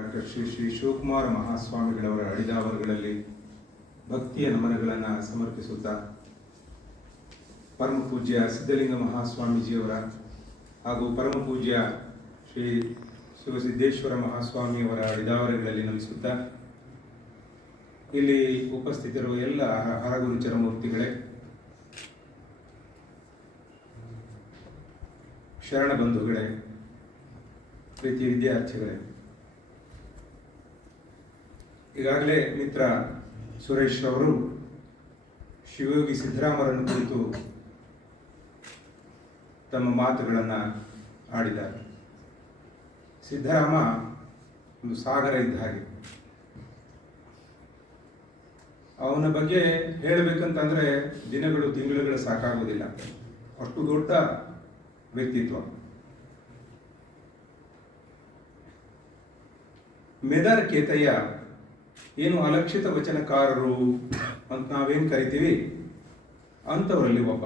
Doctor Shri Shri Shivakumara ಮಹಾಸ್ವಾಮಿಗಳವರ ಅಡಿದಾವರುಗಳಲ್ಲಿ ಭಕ್ತಿಯ ನಮನಗಳನ್ನು ಸಮರ್ಪಿಸುತ್ತಾ ಪರಮ ಪೂಜ್ಯ ಸಿದ್ಧಲಿಂಗ ಮಹಾಸ್ವಾಮೀಜಿಯವರ ಹಾಗೂ ಪರಮ ಪೂಜ್ಯ ಶ್ರೀ ಶಿವಸಿದ್ದೇಶ್ವರ ಮಹಾಸ್ವಾಮಿಯವರ ಅಡಿದಾವರುಗಳಲ್ಲಿ ನಮಿಸುತ್ತಾ ಇಲ್ಲಿ ಉಪಸ್ಥಿತರುವ ಎಲ್ಲ ಹರಗುರು ಚರಮೂರ್ತಿಗಳೇ ಶರಣ ಬಂಧುಗಳೇ, ಪ್ರೀತಿ ವಿದ್ಯಾರ್ಥಿಗಳೇ ಈಗಾಗಲೇ ಮಿತ್ರ ಸುರೇಶ್ ಅವರು ಶಿವಯೋಗಿ ಸಿದ್ದರಾಮರನ್ನು ಕುರಿತು ತಮ್ಮ ಮಾತುಗಳನ್ನು ಆಡಿದ್ದಾರೆ. ಸಿದ್ದರಾಮ ಒಂದು ಸಾಗರ ಇದ್ದ ಹಾಗೆ. ಅವನ ಬಗ್ಗೆ ಹೇಳಬೇಕಂತಂದರೆ ದಿನಗಳು, ತಿಂಗಳುಗಳು ಸಾಕಾಗೋದಿಲ್ಲ. ಅಷ್ಟು ದೊಡ್ಡ ವ್ಯಕ್ತಿತ್ವ. ಮೆದರ್ ಕೇತಯ್ಯ ಏನು ಅಲಕ್ಷಿತ ವಚನಕಾರರು ಅಂತ ನಾವೇನು ಕರಿತೀವಿ? ಅಂಥವರಲ್ಲಿ ಒಬ್ಬ.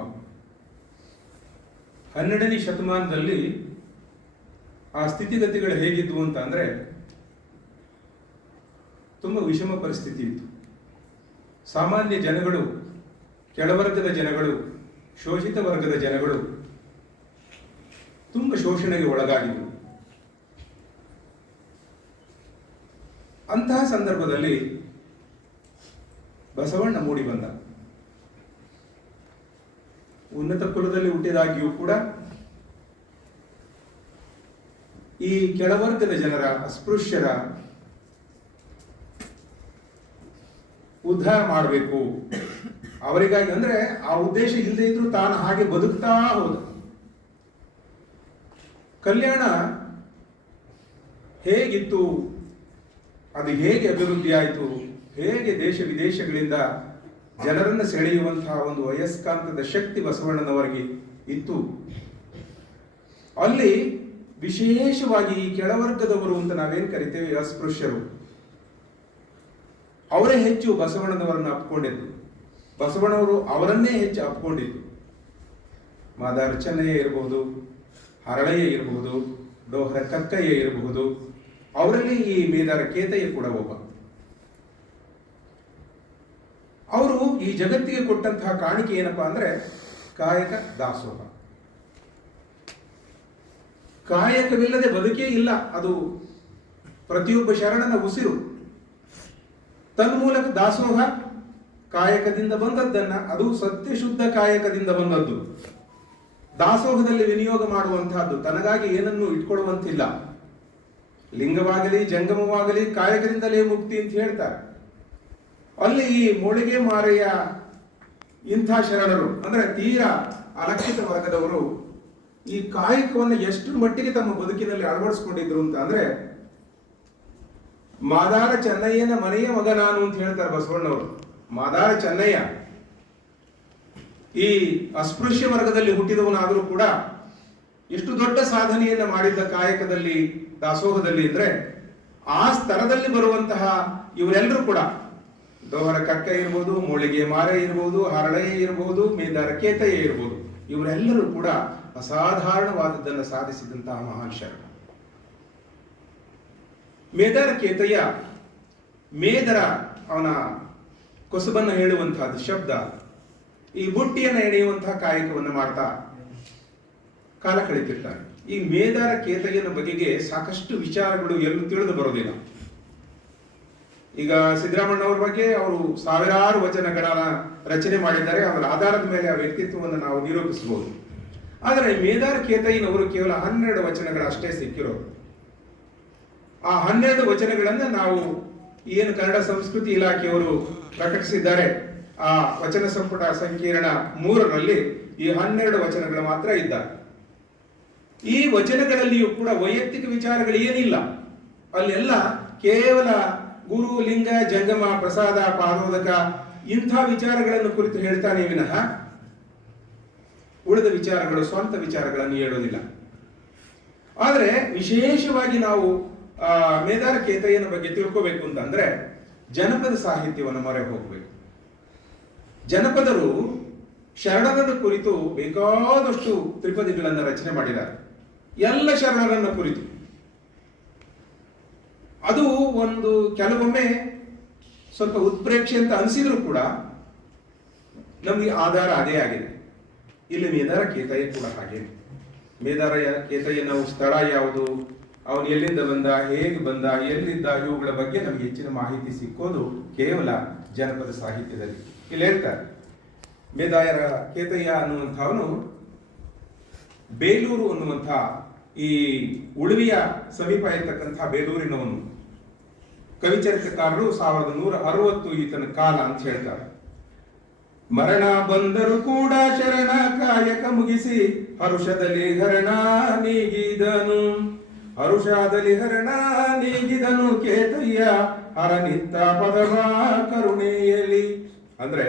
ಹನ್ನೆರಡನೇ ಶತಮಾನದಲ್ಲಿ ಆ ಸ್ಥಿತಿಗತಿಗಳು ಹೇಗಿದ್ವು ಅಂತ ಅಂದರೆ ತುಂಬ ವಿಷಮ ಪರಿಸ್ಥಿತಿ ಇತ್ತು. ಸಾಮಾನ್ಯ ಜನಗಳು, ಕೆಳವರ್ಗದ ಜನಗಳು, ಶೋಷಿತ ವರ್ಗದ ಜನಗಳು ತುಂಬ ಶೋಷಣೆಗೆ ಒಳಗಾಗಿದ್ದರು ಅಂತಹ ಸಂದರ್ಭದಲ್ಲಿ ಬಸವಣ್ಣ ಮೂಡಿ ಬಂದ. ಉನ್ನತ ಕುಲದಲ್ಲಿ ಹುಟ್ಟಿದಾಗಿಯೂ ಕೂಡ ಈ ಕೆಳವರ್ಗದ ಜನರ, ಅಸ್ಪೃಶ್ಯರ ಉದ್ಧಾರ ಮಾಡಬೇಕು. ಅವರಿಗಾಗಿ ಅಂದ್ರೆ ಆ ಉದ್ದೇಶ ಇಲ್ಲದೆ ಇದ್ರೂ ತಾನು ಹಾಗೆ ಬದುಕ್ತಾ ಹೋದ. ಕಲ್ಯಾಣ ಹೇಗಿತ್ತು? ಅದು ಹೇಗೆ ಅಭಿವೃದ್ಧಿ ಆಯಿತು? ಹೇಗೆ ದೇಶ ವಿದೇಶಗಳಿಂದ ಜನರನ್ನು ಸೆಳೆಯುವಂತಹ ಒಂದು ವಯಸ್ಕಾಂತದ ಶಕ್ತಿ ಬಸವಣ್ಣನವರಿಗೆ ಇತ್ತು? ಅಲ್ಲಿ ವಿಶೇಷವಾಗಿ ಈ ಕೆಳವರ್ಗದವರು ಅಂತ ನಾವೇನು ಕರಿತೇವೆ? ಅಸ್ಪೃಶ್ಯರು. ಅವರೇ ಹೆಚ್ಚು ಬಸವಣ್ಣನವರನ್ನು ಅಪ್ಕೊಂಡಿದ್ರು ಬಸವಣ್ಣವರು ಅವರನ್ನೇ ಹೆಚ್ಚು ಅಪ್ಕೊಂಡಿದ್ರು ಮಾದಾರ್ಚನೆಯೇ ಇರಬಹುದು ಹರಳೆಯೇ ಇರಬಹುದು ಡೋಹರ ಕಕ್ಕಯ್ಯ ಇರಬಹುದು ಅವರಲ್ಲಿ ಈ ಮೇದಾರ ಕೇತಯ್ಯ ಕೂಡ ಒಬ್ಬ. ಅವರು ಈ ಜಗತ್ತಿಗೆ ಕೊಟ್ಟಂತಹ ಕಾಣಿಕೆ ಏನಪ್ಪಾ ಅಂದ್ರೆ ಕಾಯಕ ದಾಸೋಹ. ಕಾಯಕವಿಲ್ಲದೆ ಬದುಕೇ ಇಲ್ಲ, ಅದು ಪ್ರತಿಯೊಬ್ಬ ಶರಣನ ಉಸಿರು. ತನ್ಮೂಲಕ ದಾಸೋಹ ಕಾಯಕದಿಂದ ಬಂದದ್ದನ್ನ, ಅದು ಸತ್ಯಶುದ್ಧ ಕಾಯಕದಿಂದ ಬಂದದ್ದು. ದಾಸೋಹದಲ್ಲಿ ವಿನಿಯೋಗ ಮಾಡುವಂತಹದ್ದು, ತನಗಾಗಿ ಏನನ್ನು ಇಟ್ಕೊಳ್ಳುವಂತಿಲ್ಲ. ಲಿಂಗವಾಗಲಿ, ಜಂಗಮವಾಗಲಿ ಕಾಯಕರಿಂದಲೇ ಮುಕ್ತಿ ಅಂತ ಹೇಳ್ತಾರೆ. ಅಲ್ಲಿ ಈ ಮೂಳಿಗೆ ಮಾರೆಯ ಇಂಥ ಶರಣರು, ಅಂದ್ರೆ ತೀರಾ ಅಲಕ್ಷಿತ ವರ್ಗದವರು, ಈ ಕಾಯಕವನ್ನು ಎಷ್ಟು ಮಟ್ಟಿಗೆ ತಮ್ಮ ಬದುಕಿನಲ್ಲಿ ಅಳವಡಿಸ್ಕೊಂಡಿದ್ರು ಅಂತ ಅಂದ್ರೆ, ಮಾದಾರ ಚೆನ್ನಯ್ಯನ ಮನೆಯ ಮಗ ನಾನು ಅಂತ ಹೇಳ್ತಾರೆ ಬಸವಣ್ಣವರು. ಮಾದಾರ ಚೆನ್ನಯ್ಯ. ಈ ಅಸ್ಪೃಶ್ಯ ವರ್ಗದಲ್ಲಿ ಹುಟ್ಟಿದವನಾದರೂ ಕೂಡ ಎಷ್ಟು ದೊಡ್ಡ ಸಾಧನೆಯನ್ನ ಮಾಡಿದ್ದ ಕಾಯಕದಲ್ಲಿ, ದಾಸೋಹದಲ್ಲಿ ಅಂದ್ರೆ ಆ ಸ್ತರದಲ್ಲಿ ಬರುವಂತಹ ಇವರೆಲ್ಲರೂ ಕೂಡ, ದೋಹರ ಕಕ್ಕ ಇರ್ಬೋದು ಮೂಳಿಗೆ ಮಾರೆ ಇರ್ಬೋದು, ಹರಳೆಯ ಇರಬಹುದು ಮೇದಾರ ಕೇತಯ್ಯ ಇರ್ಬೋದು, ಇವರೆಲ್ಲರೂ ಕೂಡ ಅಸಾಧಾರಣವಾದದ್ದನ್ನು ಸಾಧಿಸಿದಂತಹ ಮಹಾನ್ ಶರಣ. ಮೇದಾರ ಕೇತಯ್ಯ, ಮೇದರ ಅವನ ಕೊಸಬನ್ನು ಹೇಳುವಂತಹ ಶಬ್ದ, ಈ ಬುಟ್ಟಿಯನ್ನು ಎಣೆಯುವಂತಹ ಕಾಯಕವನ್ನು ಮಾಡ್ತಾ ಕಾಲ ಕಳೀತಿರ್ತಾರೆ ಈ ಮೇದಾರ ಕೇತಯ್ಯನ ಬಗೆಗೆ ಸಾಕಷ್ಟು ವಿಚಾರಗಳು ಎಲ್ಲೂ ತಿಳಿದು ಬರೋದಿಲ್ಲ ಈಗ ಸಿದ್ದರಾಮಣ್ಣವ್ರ ಬಗ್ಗೆ ಅವರು ಸಾವಿರಾರು ವಚನಗಳ ರಚನೆ ಮಾಡಿದ್ದಾರೆ. ಅವರ ಆಧಾರದ ಮೇಲೆ ಆ ವ್ಯಕ್ತಿತ್ವವನ್ನು ನಾವು ನಿರೂಪಿಸಬಹುದು. ಆದರೆ ಮೇದಾರ ಕೇತಯ್ಯನವರು ಕೇವಲ ಹನ್ನೆರಡು ವಚನಗಳಷ್ಟೇ ಸಿಕ್ಕಿರೋದು. ಆ ಹನ್ನೆರಡು ವಚನಗಳನ್ನು ನಾವು ಏನು ಕನ್ನಡ ಸಂಸ್ಕೃತಿ ಇಲಾಖೆಯವರು ಪ್ರಕಟಿಸಿದ್ದಾರೆ, ಆ ವಚನ ಸಂಪುಟ ಸಂಕೀರ್ಣ ಮೂರರಲ್ಲಿ ಈ ಹನ್ನೆರಡು ವಚನಗಳು ಮಾತ್ರ ಇದ್ದಾರೆ ಈ ವಚನಗಳಲ್ಲಿಯೂ ಕೂಡ ವೈಯಕ್ತಿಕ ವಿಚಾರಗಳು ಏನಿಲ್ಲ ಅಲ್ಲೆಲ್ಲ ಕೇವಲ ಗುರು, ಲಿಂಗ, ಜಂಗಮ, ಪ್ರಸಾದ, ಪಾರೋದಕ ಇಂಥ ವಿಚಾರಗಳನ್ನು ಕುರಿತು ಹೇಳ್ತಾನೆ ವಿನಃ ಉಳಿದ ವಿಚಾರಗಳು, ಸ್ವಂತ ವಿಚಾರಗಳನ್ನು ಹೇಳೋದಿಲ್ಲ. ಆದರೆ ವಿಶೇಷವಾಗಿ ನಾವು ಮೇದಾರ ಕೇತಯ್ಯನ ಬಗ್ಗೆ ತಿಳ್ಕೋಬೇಕು ಅಂತಂದ್ರೆ ಜನಪದ ಸಾಹಿತ್ಯವನ್ನು ಮೊರೆ ಹೋಗಬೇಕು. ಜನಪದರು ಶರಣರ ಕುರಿತು ಬೇಕಾದಷ್ಟು ತ್ರಿಪದಿಗಳನ್ನು ರಚನೆ ಮಾಡಿದ್ದಾರೆ. ಎಲ್ಲ ಶರಣರನ್ನ ಕುರಿತು. ಅದು ಒಂದು ಕೆಲವೊಮ್ಮೆ ಸ್ವಲ್ಪ ಉತ್ಪ್ರೇಕ್ಷೆ ಅಂತ ಅನಿಸಿದ್ರು ಕೂಡ ನಮಗೆ ಆಧಾರ ಅದೇ ಆಗಿದೆ. ಇಲ್ಲಿ ಮೇದಾರ ಕೇತಯ್ಯ ಕೂಡ ಹಾಗೆ. ಮೇದಾರ ಕೇತಯ್ಯ ನಾವು ಸ್ಥಳ ಯಾವುದು? ಅವನು ಎಲ್ಲಿಂದ ಬಂದ? ಹೇಗೆ ಬಂದ? ಎಲ್ಲಿದ್ದ? ಇವುಗಳ ಬಗ್ಗೆ ನಮಗೆ ಹೆಚ್ಚಿನ ಮಾಹಿತಿ ಸಿಕ್ಕೋದು ಕೇವಲ ಜನಪದ ಸಾಹಿತ್ಯದಲ್ಲಿ. ಇಲ್ಲಿ ಹೇಳ್ತಾರೆ ಮೇದಾಯರ ಕೇತಯ್ಯ ಅನ್ನುವಂಥವನು ಬೇಲೂರು ಅನ್ನುವಂಥ ಈ ಉಳುವಿಯ ಸಮೀಪ ಇರ್ತಕ್ಕಂಥ ಬೇಲೂರಿನವನು ಕವಿಚರಿತಕಾರರು ಸಾವಿರದ ನೂರ ಅರವತ್ತು ಈತನ ಕಾಲ ಅಂತ ಹೇಳ್ತಾರೆ. ಮರಣ ಬಂದರು ಕೂಡ ಶರಣ ಕಾಯಕ ಮುಗಿಸಿ ಹರುಷದಲ್ಲಿ ಹರಣ ನೀಗಿದನು. ಹರುಷದಲ್ಲಿ ಹರಣ ನೀಗಿದನು ಕೇತಯ್ಯ. ಹರನಿತ್ತ ಪದವ ಕರುಣೆಯಲ್ಲಿ. ಅಂದ್ರೆ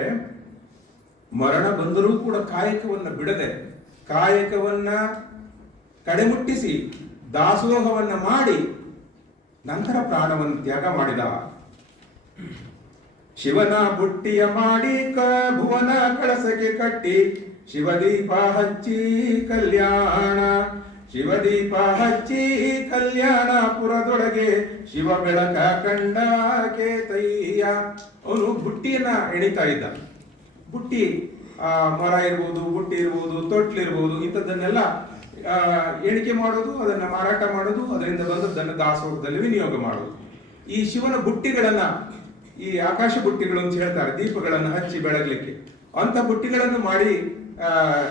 ಮರಣ ಬಂದರೂ ಕೂಡ ಕಾಯಕವನ್ನ ಬಿಡದೆ ಕಾಯಕವನ್ನ ಕಡೆಮುಟ್ಟಿಸಿ ದಾಸೋಹವನ್ನು ಮಾಡಿ ನಂತರ ಪ್ರಾಣವನ್ನು ತ್ಯಾಗ ಮಾಡಿದ. ಶಿವನ ಬುಟ್ಟಿಯ ಮಾಡಿ ಕ ಭುವನ ಕಳಸಕ್ಕೆ ಕಟ್ಟಿ ಶಿವದೀಪ ಹಚ್ಚಿ ಕಲ್ಯಾಣ ಶಿವದೀಪ ಹಚ್ಚಿ ಕಲ್ಯಾಣ ಪುರದೊಳಗೆ ಶಿವ ಬೆಳಕ ಕಂಡ ಕೇತಯ್ಯ. ಅವನು ಬುಟ್ಟಿಯನ್ನ ಎಣಿತಾ ಇದ್ದ. ಬುಟ್ಟಿ ಆ, ಮರ ಇರ್ಬೋದು ಬುಟ್ಟಿ ಇರ್ಬೋದು ತೊಟ್ಲಿರ್ಬೋದು ಇಂಥದ್ದನ್ನೆಲ್ಲ ಎಣಿಕೆ ಮಾಡೋದು, ಅದನ್ನ ಮಾರಾಟ ಮಾಡೋದು, ಅದರಿಂದ ಬಂದದ್ದನ್ನು ದಾಸೋಹದಲ್ಲಿ ವಿನಿಯೋಗ ಮಾಡೋದು. ಈ ಶಿವನ ಬುಟ್ಟಿಗಳನ್ನ, ಈ ಆಕಾಶ ಬುಟ್ಟಿಗಳು ಅಂತ ಹೇಳ್ತಾರೆ, ದೀಪಗಳನ್ನು ಹಚ್ಚಿ ಬೆಳಗಲಿಕ್ಕೆ. ಅಂತ ಬುಟ್ಟಿಗಳನ್ನು ಮಾಡಿ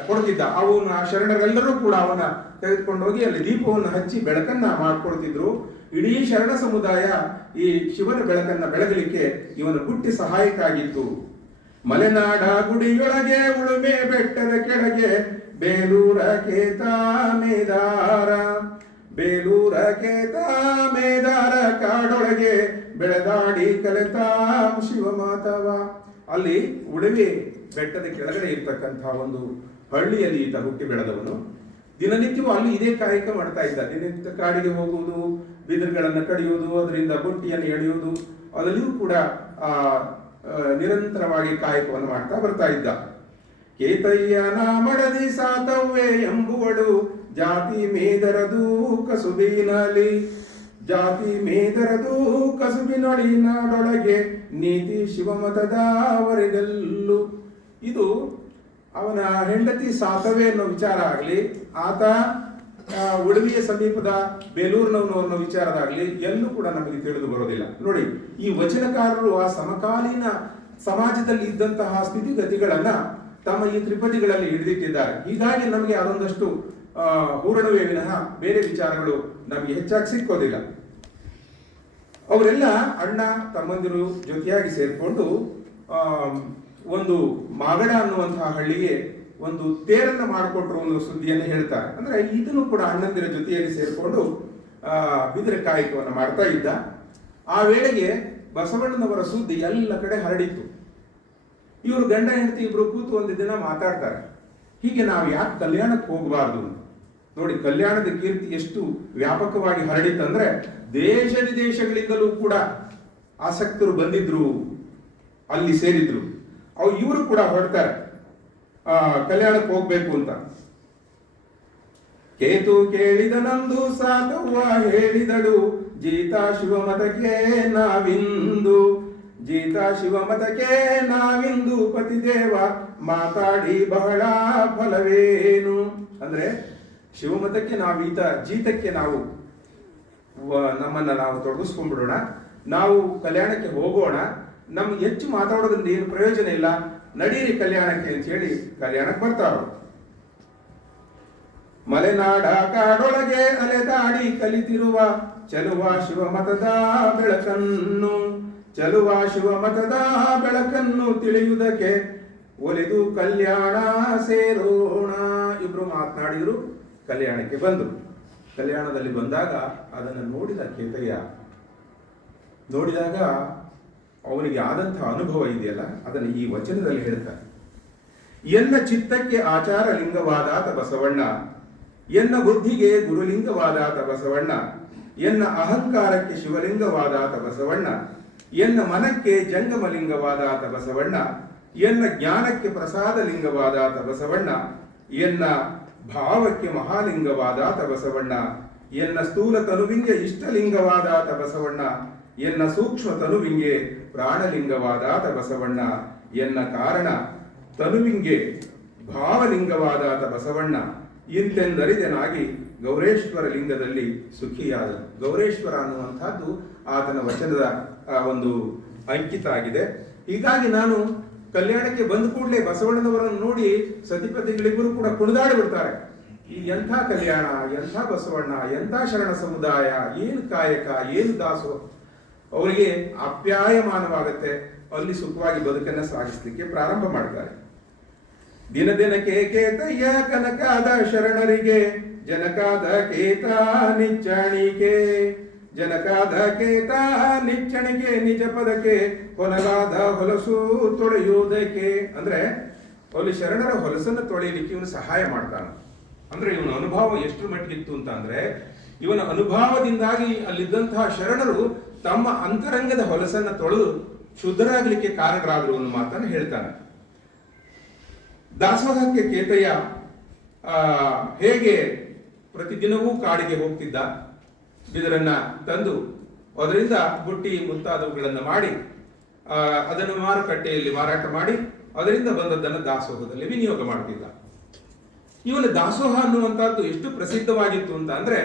ಕೊಡ್ತಿದ್ದ. ಆ ಶರಣರೆಲ್ಲರೂ ಕೂಡ ಅವನ ತೆಗೆದುಕೊಂಡು ಹೋಗಿ ಅಲ್ಲಿ ದೀಪವನ್ನು ಹಚ್ಚಿ ಬೆಳಕನ್ನ ಮಾಡ್ಕೊಳ್ತಿದ್ರು. ಇಡೀ ಶರಣ ಸಮುದಾಯ ಈ ಶಿವನ ಬೆಳಕನ್ನ ಬೆಳಗಲಿಕ್ಕೆ ಇವನ ಬುಟ್ಟಿ ಸಹಾಯಕ ಆಗಿತ್ತು ಮಲೆನಾಡ ಗುಡಿಯೊಳಗೆ ಉಳುಮೆ ಬೆಟ್ಟದ ಕೆಳಗೆ ಬೇಲೂರ ಕೇತ ಮೇದಾರ ಬೇಲೂರ ಕೇತ ಮೇದಾರ ಕಾಡೊಳಗೆ ಬೆಳೆದಾಡಿ ಕಲಿತ ಶಿವ ಮಾತವ ಅಲ್ಲಿ ಉಳುಮೆ ಬೆಟ್ಟದ ಕೆಳಗಡೆ ಇರ್ತಕ್ಕಂಥ ಒಂದು ಹಳ್ಳಿಯಲ್ಲಿ ಈತ ಹುಟ್ಟಿ ಬೆಳೆದವನು. ದಿನನಿತ್ಯವೂ ಅಲ್ಲಿ ಇದೇ ಕಾಯಕ ಮಾಡ್ತಾ ಇದ್ದ. ದಿನನಿತ್ಯ ಕಾಡಿಗೆ ಹೋಗುವುದು ಬಿದಿರುಗಳನ್ನು ಕಡಿಯುವುದು ಅದರಿಂದ ಬುಟ್ಟಿಯನ್ನು ಎಳೆಯುವುದು ಅದರಲ್ಲಿಯೂ ಕೂಡ ಆ, ನಿರಂತರವಾಗಿ ಕಾಯಕವನ್ನು ಮಾಡ್ತಾ ಬರ್ತಾ ಇದ್ದ. ಕೇತಯ್ಯನ ಮಡದಿ ಸಾತವ್ವೆ ಎಂಬುವಳು ಜಾತಿ ಮೇದರದು ಕಸುಬಿನಲಿ ಜಾತಿ ಮೇದರದು ಕಸುಬಿನೊಳಿ ನಾಡೊಳಗೆ ನೀತಿ ಶಿವಮತದ ವರೆಗಲ್ಲು ಇದು ಅವನ ಹೆಂಡತಿ ಸಾತವೆ ಅನ್ನೋ ವಿಚಾರ ಆಗಲಿ, ಆತ ಆ, ಉಡುಪಿಯ ಸಮೀಪದ ಬೇಲೂರಿನವನವ್ರನ್ನ ವಿಚಾರದಾಗಲಿ ಎಲ್ಲೂ ಕೂಡ ನಮಗೆ ತಿಳಿದು ಬರೋದಿಲ್ಲ. ನೋಡಿ ಈ ವಚನಕಾರರು ಆ ಸಮಕಾಲೀನ ಸಮಾಜದಲ್ಲಿ ಇದ್ದಂತಹ ಸ್ಥಿತಿಗತಿಗಳನ್ನ ತಮ್ಮ ಈ ತ್ರಿಪದಿಗಳಲ್ಲಿ ಹಿಡಿದಿಟ್ಟಿದ್ದಾರೆ. ಹೀಗಾಗಿ ನಮಗೆ ಅದೊಂದಷ್ಟು ಹೂರಣವೇ ವಿನಃ ಬೇರೆ ವಿಚಾರಗಳು ನಮಗೆ ಹೆಚ್ಚಾಗಿ ಸಿಕ್ಕೋದಿಲ್ಲ. ಅವರೆಲ್ಲ ಅಣ್ಣ ತಮ್ಮಂದಿರು ಜೊತೆಯಾಗಿ ಸೇರಿಕೊಂಡು ಒಂದು ಮಾಗಡ ಅನ್ನುವಂತಹ ಹಳ್ಳಿಗೆ ಒಂದು ತೇರನ್ನ ಮಾಡಿಕೊಟ್ರು ಒಂದು ಸುದ್ದಿಯನ್ನು ಹೇಳ್ತಾರೆ. ಅಂದ್ರೆ ಇದನ್ನು ಕೂಡ ಅಣ್ಣಂದಿರ ಜೊತೆಯಲ್ಲಿ ಸೇರಿಕೊಂಡು ಬಿದಿರೆ ಕಾಯಕವನ್ನು ಮಾಡ್ತಾ ಇದ್ದ. ಆ ವೇಳೆಗೆ ಬಸವಣ್ಣನವರ ಸುದ್ದಿ ಎಲ್ಲ ಕಡೆ ಹರಡಿತ್ತು. ಇವರು ಗಂಡ, ಹೆಂಡತಿ ಇಬ್ರು ಕೂತು ಒಂದು ದಿನ ಮಾತಾಡ್ತಾರೆ. ಹೀಗೆ ನಾವು ಯಾಕೆ ಕಲ್ಯಾಣಕ್ಕೆ ಹೋಗಬಾರ್ದು ನೋಡಿ, ಕಲ್ಯಾಣದ ಕೀರ್ತಿ ಎಷ್ಟು ವ್ಯಾಪಕವಾಗಿ ಹರಡಿತ್ತಂದ್ರೆ ದೇಶ ವಿದೇಶಗಳಿಂದಲೂ ಕೂಡ ಆಸಕ್ತರು ಬಂದಿದ್ರು, ಅಲ್ಲಿ ಸೇರಿದ್ರು. ಅವು ಇವರು ಕೂಡ ಹೊರಡ್ತಾರೆ. ಕಲ್ಯಾಣಕ್ಕೆ ಹೋಗ್ಬೇಕು ಅಂತ. ಕೇತು ಕೇಳಿದ ನಂದು ಸಾತವ್ವ ಹೇಳಿದಳು, ಜೀತಾ ಶಿವಮತಕ್ಕೆ ನಾವಿಂದು, ಜೀತಾ ಶಿವಮತಕ್ಕೆ ನಾವಿಂದು, ಪತಿದೇವ ಮಾತಾಡಿ ಬಹಳ ಫಲವೇನು. ಅಂದ್ರೆ ಶಿವಮತಕ್ಕೆ ನಾವು ಈತ, ಜೀತಕ್ಕೆ ನಾವು ನಮ್ಮನ್ನ ನಾವು ತೊಡಗಿಸ್ಕೊಂಡ್ಬಿಡೋಣ. ನಾವು ಕಲ್ಯಾಣಕ್ಕೆ ಹೋಗೋಣ. ನಮ್ಗೆ ಹೆಚ್ಚು ಮಾತಾಡೋದ್ರಿಂದ ಏನು ಪ್ರಯೋಜನ ಇಲ್ಲ. ನಡೀರಿ ಕಲ್ಯಾಣಕ್ಕೆ ಅಂತ ಹೇಳಿ ಕಲ್ಯಾಣಕ್ಕೆ ಬರ್ತಾರ ಮಲೆನಾಡ ಕಾಡೊಳಗೆ ಅಲೆದಾಡಿ ಕಲಿತಿರುವ ಚಲುವ ಶಿವಮತದ ಬೆಳಕನ್ನು, ಚಲುವ ಶಿವಮತದ ಬೆಳಕನ್ನು ತಿಳಿಯುವುದಕ್ಕೆ ಒಲಿದು ಕಲ್ಯಾಣ ಸೇರೋಣ. ಇಬ್ರು ಮಾತನಾಡಿದ್ರು, ಕಲ್ಯಾಣಕ್ಕೆ ಬಂದರು. ಕಲ್ಯಾಣದಲ್ಲಿ ಬಂದಾಗ ಅದನ್ನು ನೋಡಿದ ಕೇತಯ್ಯ. ನೋಡಿದಾಗ ಅವನಿಗೆ ಆದಂತಹ ಅನುಭವ ಇದೆಯಲ್ಲ? ಅದನ್ನು ಈ ವಚನದಲ್ಲಿ ಹೇಳ್ತಾರೆ ಎನ್ನ ಚಿತ್ತಕ್ಕೆ ಆಚಾರ ಲಿಂಗವಾದಾತ ಬಸವಣ್ಣ, ಎನ್ನ ಬುದ್ಧಿಗೆ ಗುರುಲಿಂಗವಾದಾತ ಬಸವಣ್ಣ, ಎನ್ನ ಅಹಂಕಾರಕ್ಕೆ ಶಿವಲಿಂಗವಾದಾತ ಬಸವಣ್ಣ, ಎನ್ನ ಮನಕ್ಕೆ ಜಂಗಮಲಿಂಗವಾದಾತ ಬಸವಣ್ಣ, ಎನ್ನ ಜ್ಞಾನಕ್ಕೆ ಪ್ರಸಾದ ಲಿಂಗವಾದಾತ ಬಸವಣ್ಣ, ಎನ್ನ ಭಾವಕ್ಕೆ ಮಹಾಲಿಂಗವಾದಾತ ಬಸವಣ್ಣ, ಎನ್ನ ಸ್ಥೂಲ ತನುವಿಂಗೆ ಇಷ್ಟಲಿಂಗವಾದಾತ ಬಸವಣ್ಣ, ಎನ್ನ ಸೂಕ್ಷ್ಮ ತನುವಿಂಗೆ ಪ್ರಾಣಲಿಂಗವಾದಾತ ಬಸವಣ್ಣ ಎನ್ನ ಕಾರಣ ತನುವಿಂಗೆ ಭಾವಲಿಂಗವಾದಾತ ಬಸವಣ್ಣ ಇಂತೆಂದರಿದನಾಗಿ ಗೌರೇಶ್ವರ ಲಿಂಗದಲ್ಲಿ ಸುಖಿಯಾದ. ಗೌರೇಶ್ವರ ಅನ್ನುವಂಥದ್ದು ಆತನ ವಚನದ ಒಂದು ಅಂಕಿತ ಆಗಿದೆ. ಹೀಗಾಗಿ ನಾನು ಕಲ್ಯಾಣಕ್ಕೆ ಬಂದ ಕೂಡಲೇ ಬಸವಣ್ಣನವರನ್ನು ನೋಡಿ ಸತಿಪತಿಗಳಿಬ್ಬರು ಕೂಡ ಕುಣಿದಾಡಿಬಿಡ್ತಾರೆ ಈ ಎಂಥ ಕಲ್ಯಾಣ, ಎಂಥ ಬಸವಣ್ಣ, ಎಂಥ ಶರಣ ಸಮುದಾಯ, ಏನು ಕಾಯಕ, ಏನು ದಾಸೋ ಅವರಿಗೆ ಅಪ್ಯಾಯಮಾನವಾಗುತ್ತೆ ಅಲ್ಲಿ ಸುಖವಾಗಿ ಬದುಕನ್ನ ಸಾಗಿಸ್ಲಿಕ್ಕೆ ಪ್ರಾರಂಭ ಮಾಡ್ತಾರೆ. ದಿನ ದಿನಕ್ಕೆ ಕೇತಯ್ಯ ಕನಕಾದ ಶರಣರಿಗೆ, ಜನಕಾದ ಕೇತ ನಿಚ್ಚಣಿಕೆ, ಜನಕಾದ ಕೇತ ನಿಚ್ಚಣಿಕೆ ನಿಜ ಪದಕ್ಕೆ ಹೊಲಗಾದ ಹೊಲಸು ತೊಳೆಯುವುದಕ್ಕೆ. ಅಂದ್ರೆ ಅಲ್ಲಿ ಶರಣರ ಹೊಲಸನ್ನು ತೊಳೆಯಲಿಕ್ಕೆ ಇವನು ಸಹಾಯ ಮಾಡ್ತಾನೆ. ಅಂದ್ರೆ ಇವನ ಅನುಭವ ಎಷ್ಟು ಮಟ್ಟಿಗಿತ್ತು ಅಂತ ಅಂದ್ರೆ, ಇವನ ಅನುಭವದಿಂದಾಗಿ ಅಲ್ಲಿದ್ದಂತಹ ಶರಣರು ತಮ್ಮ ಅಂತರಂಗದ ಹೊಲಸನ್ನ ತೊಳೆದು ಶುದ್ಧರಾಗಲಿಕ್ಕೆ ಕಾರಣರಾದರು ಅನ್ನೋ ಮಾತನ್ನು ಹೇಳ್ತಾನೆ. ದಾಸೋಹಕ್ಕೆ ಕೇತಯ್ಯ ಹೇಗೆ ಪ್ರತಿದಿನವೂ ಕಾಡಿಗೆ ಹೋಗ್ತಿದ್ದ? ಬಿದರನ್ನ ತಂದು ಅದರಿಂದ ಬುಟ್ಟಿ ಮುಂತಾದವುಗಳನ್ನು ಮಾಡಿ ಅದನ್ನು ಮಾರುಕಟ್ಟೆಯಲ್ಲಿ ಮಾರಾಟ ಮಾಡಿ, ಅದರಿಂದ ಬಂದದ್ದನ್ನು ದಾಸೋಹದಲ್ಲಿ ವಿನಿಯೋಗ ಮಾಡ್ತಿದ್ದ. ಇವನ ದಾಸೋಹ ಅನ್ನುವಂಥದ್ದು ಎಷ್ಟು ಪ್ರಸಿದ್ಧವಾಗಿತ್ತು ಅಂತ ಅಂದ್ರೆ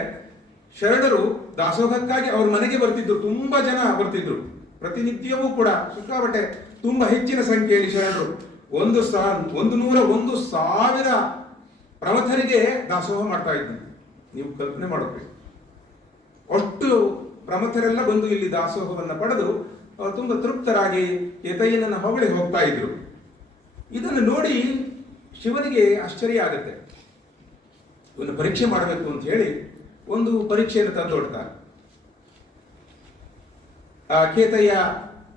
ಶರಣರು ದಾಸೋಹಕ್ಕಾಗಿ ಅವ್ರ ಮನೆಗೆ ಬರ್ತಿದ್ರು. ತುಂಬಾ ಜನ ಬರ್ತಿದ್ರು. ಪ್ರತಿನಿತ್ಯವೂ ಕೂಡ ಸಿಕ್ಕಾಪಟ್ಟೆ ತುಂಬಾ ಹೆಚ್ಚಿನ ಸಂಖ್ಯೆಯಲ್ಲಿ ಶರಣರು. ಒಂದು ಸಾ, ಒಂದು ನೂರ ಒಂದು ಸಾವಿರ ಪ್ರಮಥರಿಗೆ ದಾಸೋಹ ಮಾಡ್ತಾ ನೀವು ಕಲ್ಪನೆ ಮಾಡಬೇಕು ಅಷ್ಟು ಪ್ರಮಥರೆಲ್ಲ ಬಂದು ಇಲ್ಲಿ ದಾಸೋಹವನ್ನು ಪಡೆದು ಅವರು ತುಂಬಾ ತೃಪ್ತರಾಗಿ ಯತಯ್ಯನನ್ನು ಹೊಗಳಿ ಹೋಗ್ತಾ ಇದ್ರು. ಇದನ್ನು ನೋಡಿ ಶಿವನಿಗೆ ಆಶ್ಚರ್ಯ ಆಗುತ್ತೆ. ಒಂದು ಪರೀಕ್ಷೆ ಮಾಡಬೇಕು ಅಂತ ಹೇಳಿ ಒಂದು ಪರೀಕ್ಷೆಯನ್ನು ತಂದೊಡ್ತಾರೆ ಆ ಕೇತಯ್ಯ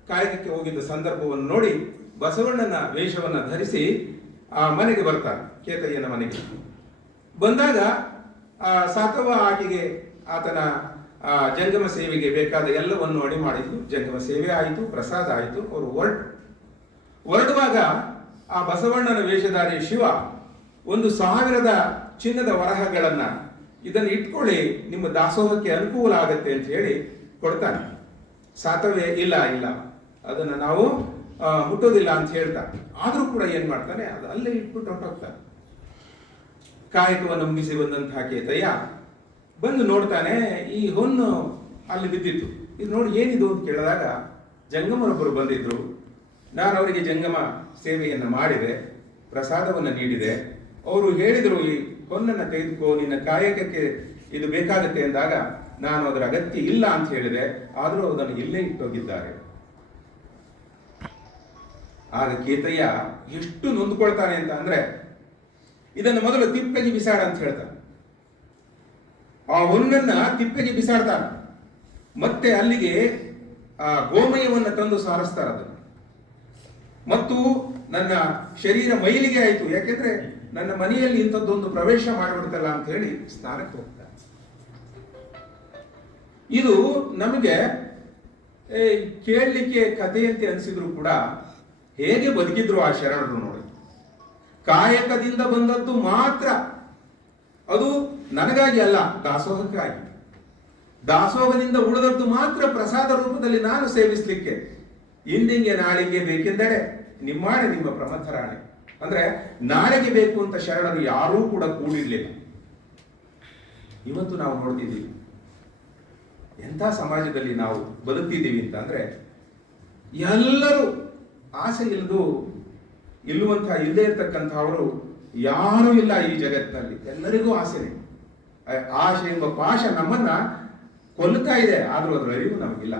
ಕಾಯಕಕ್ಕೆ ಹೋಗಿದ್ದ ಸಂದರ್ಭವನ್ನು ನೋಡಿ ಬಸವಣ್ಣನ ವೇಷವನ್ನು ಧರಿಸಿ ಆ ಮನೆಗೆ ಬರ್ತಾನೆ ಕೇತಯ್ಯನ ಮನೆಗೆ. ಬಂದಾಗ ಆ ಸಾಕವ ಆಕೆಗೆ ಆತನ ಆ, ಜಂಗಮ ಸೇವೆಗೆ ಬೇಕಾದ ಎಲ್ಲವನ್ನು ಅಡಿ ಮಾಡಿದ್ದು ಜಂಗಮ ಸೇವೆ ಆಯಿತು ಪ್ರಸಾದ ಆಯಿತು ಅವರು ಹೊರಟು. ಹೊರಡುವಾಗ ಆ ಬಸವಣ್ಣನ ವೇಷಧಾರಿ ಶಿವ ಒಂದು ಸಾವಿರದ ಚಿನ್ನದ ವರಹಗಳನ್ನ ಇದನ್ನು ಇಟ್ಕೊಳ್ಳಿ, ನಿಮ್ಮ ದಾಸೋಹಕ್ಕೆ ಅನುಕೂಲ ಆಗತ್ತೆ ಅಂತ ಹೇಳಿ ಕೊಡ್ತಾನೆ. ಸಾತವೇ ಇಲ್ಲ ಇಲ್ಲ. ಅದನ್ನ ನಾವು ಮುಟ್ಟೋದಿಲ್ಲ ಅಂತ ಹೇಳ್ತಾ. ಆದರೂ ಕೂಡ ಏನು ಮಾಡ್ತಾನೆ, ಅದು ಅಲ್ಲೇ ಇಟ್ಬಿಟ್ಟು ಹೊರಟೋಗ್ತಾನೆ. ಕಾಯಕವನ್ನು ಮುಗಿಸಿ ಬಂದಂತಹ ಕೇತಯ್ಯ ಬಂದು ನೋಡ್ತಾನೆ, ಈ ಹೊನ್ನು ಅಲ್ಲಿ ಬಿದ್ದಿತ್ತು. ಇದು ನೋಡಿ ಏನಿದು ಅಂತ ಕೇಳಿದಾಗ ಜಂಗಮರೊಬ್ಬರು ಬಂದಿದ್ರು. ನಾನು ಅವರಿಗೆ ಜಂಗಮ ಸೇವೆಯನ್ನು ಮಾಡಿದೆ, ಪ್ರಸಾದವನ್ನು ನೀಡಿದೆ. ಅವರು ಹೇಳಿದರು ಈ ಹೊನ್ನನ್ನು ತೆಗೆದುಕೋ, ನಿನ್ನ ಕಾಯಕಕ್ಕೆ ಇದು ಬೇಕಾಗುತ್ತೆ ಎಂದಾಗ ನಾನು ಅದರ ಅಗತ್ಯ ಇಲ್ಲ ಅಂತ ಹೇಳಿದೆ, ಆದರೂ ಅದನ್ನು ಇಲ್ಲೇ ಇಟ್ಟೋಗಿದ್ದಾರೆ. ಆಗ ಕೇತಯ್ಯ ಎಷ್ಟು ನೊಂದ್ಕೊಳ್ತಾನೆ ಅಂತ ಅಂದ್ರೆ, ಇದನ್ನು ಮೊದಲು ತಿಪ್ಪೆಗೆ ಬಿಸಾಡ ಅಂತ ಹೇಳ್ತಾನೆ. ಆ ಹೊನ್ನನ್ನ ತಿಪ್ಪೆಗೆ ಬಿಸಾಡ್ತಾನೆ. ಮತ್ತೆ ಅಲ್ಲಿಗೆ ಆ ಗೋಮಯವನ್ನು ತಂದು ಸಾರಿಸ್ತಾರ ಮತ್ತು ನನ್ನ ಶರೀರ ಮೈಲಿಗೆ ಆಯಿತು. ಯಾಕೆಂದ್ರೆ ನನ್ನ ಮನೆಯಲ್ಲಿ ಇಂಥದ್ದೊಂದು ಪ್ರವೇಶ ಮಾಡಿಬಿಡ್ತಲ್ಲ ಅಂತ ಹೇಳಿ ಸ್ನಾನಕ್ಕೆ ಹೋಗ್ತಾರೆ. ಇದು ನಮಗೆ ಕೇಳಲಿಕ್ಕೆ ಕಥೆಯಂತೆ ಅನಿಸಿದ್ರು ಕೂಡ ಹೇಗೆ ಬದುಕಿದ್ರು ಆ ಶರಣರು ನೋಡಿ. ಕಾಯಕದಿಂದ ಬಂದದ್ದು ಮಾತ್ರ. ಅದು ನನಗಾಗಿ ಅಲ್ಲ ದಾಸೋಹಕ್ಕಾಗಿ ದಾಸೋಹದಿಂದ ಉಳಿದದ್ದು ಮಾತ್ರ ಪ್ರಸಾದ ರೂಪದಲ್ಲಿ ನಾನು ಸೇವಿಸಲಿಕ್ಕೆ. ಇಂದಿಂಗೆ ನಾಳಿಗೆ ಬೇಕೆಂದರೆ ನಿಮ್ಮಾಣೆ ನಿಮ್ಮ ಪ್ರಮಥರಾಣೆ ಅಂದ್ರೆ ನಾಳೆಗೆ ಬೇಕು ಅಂತ ಶರಣರು ಯಾರೂ ಕೂಡ ಕೂಡಿರ್ಲಿಲ್ಲ. ಇವತ್ತು ನಾವು ನೋಡ್ತಿದ್ದೀವಿ. ಎಂಥ ಸಮಾಜದಲ್ಲಿ ನಾವು ಬದುಕ್ತಿದ್ದೀವಿ ಅಂತ ಅಂದ್ರೆ ಎಲ್ಲರೂ ಆಸೆ ಇಲ್ಲದು ಇಲ್ಲುವಂತಹ ಇಲ್ಲದೆ ಇರ್ತಕ್ಕಂಥವರು ಯಾರೂ ಇಲ್ಲ ಈ ಜಗತ್ತಿನಲ್ಲಿ. ಎಲ್ಲರಿಗೂ ಆಸೆನೆ. ಆಶೆ ಎಂಬ ಪಾಶ ನಮ್ಮನ್ನ ಕೊಲ್ಲುತ್ತಾ ಇದೆ, ಆದ್ರೂ ಅದರ ಅರಿವು ನಮಗಿಲ್ಲ.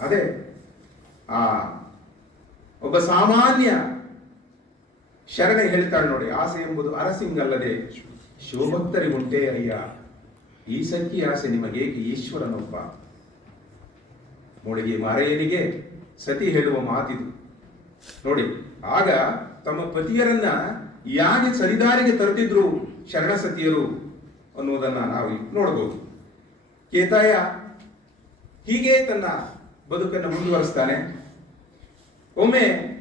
ಅದೇ ಆ, ಒಬ್ಬ ಸಾಮಾನ್ಯ ಶರಣ ಹೇಳ್ತಾಳೆ ನೋಡಿ, ಆಸೆ ಎಂಬುದು ಅರಸಿಂಗಲ್ಲದೆ ಶಿವಭಕ್ತರಿಗುಂಟೆ ಅಯ್ಯ. ಈ ಸಂಖ್ಯೆ ಆಸೆ ನಿಮಗೇಕೆ ಈಶ್ವರನೊಬ್ಬ? ಮುಳುಗಿ ಮಾರೆಯನಿಗೆ ಸತಿ ಹೇಳುವ ಮಾತಿದು. ನೋಡಿ, ಆಗ ತಮ್ಮ ಪತಿಯರನ್ನ ಯಾಕೆ ಸರಿದಾರಿಗೆ ತರುತ್ತಿದ್ರು ಶರಣ ಸತಿಯರು ಅನ್ನುವುದನ್ನು ನಾವು ನೋಡಬಹುದು. ಕೇತಾಯ ಹೀಗೆ ತನ್ನ ಬದುಕನ್ನು ಮುಂದುವರಿಸ್ತಾನೆ. ಒಮ್ಮೆ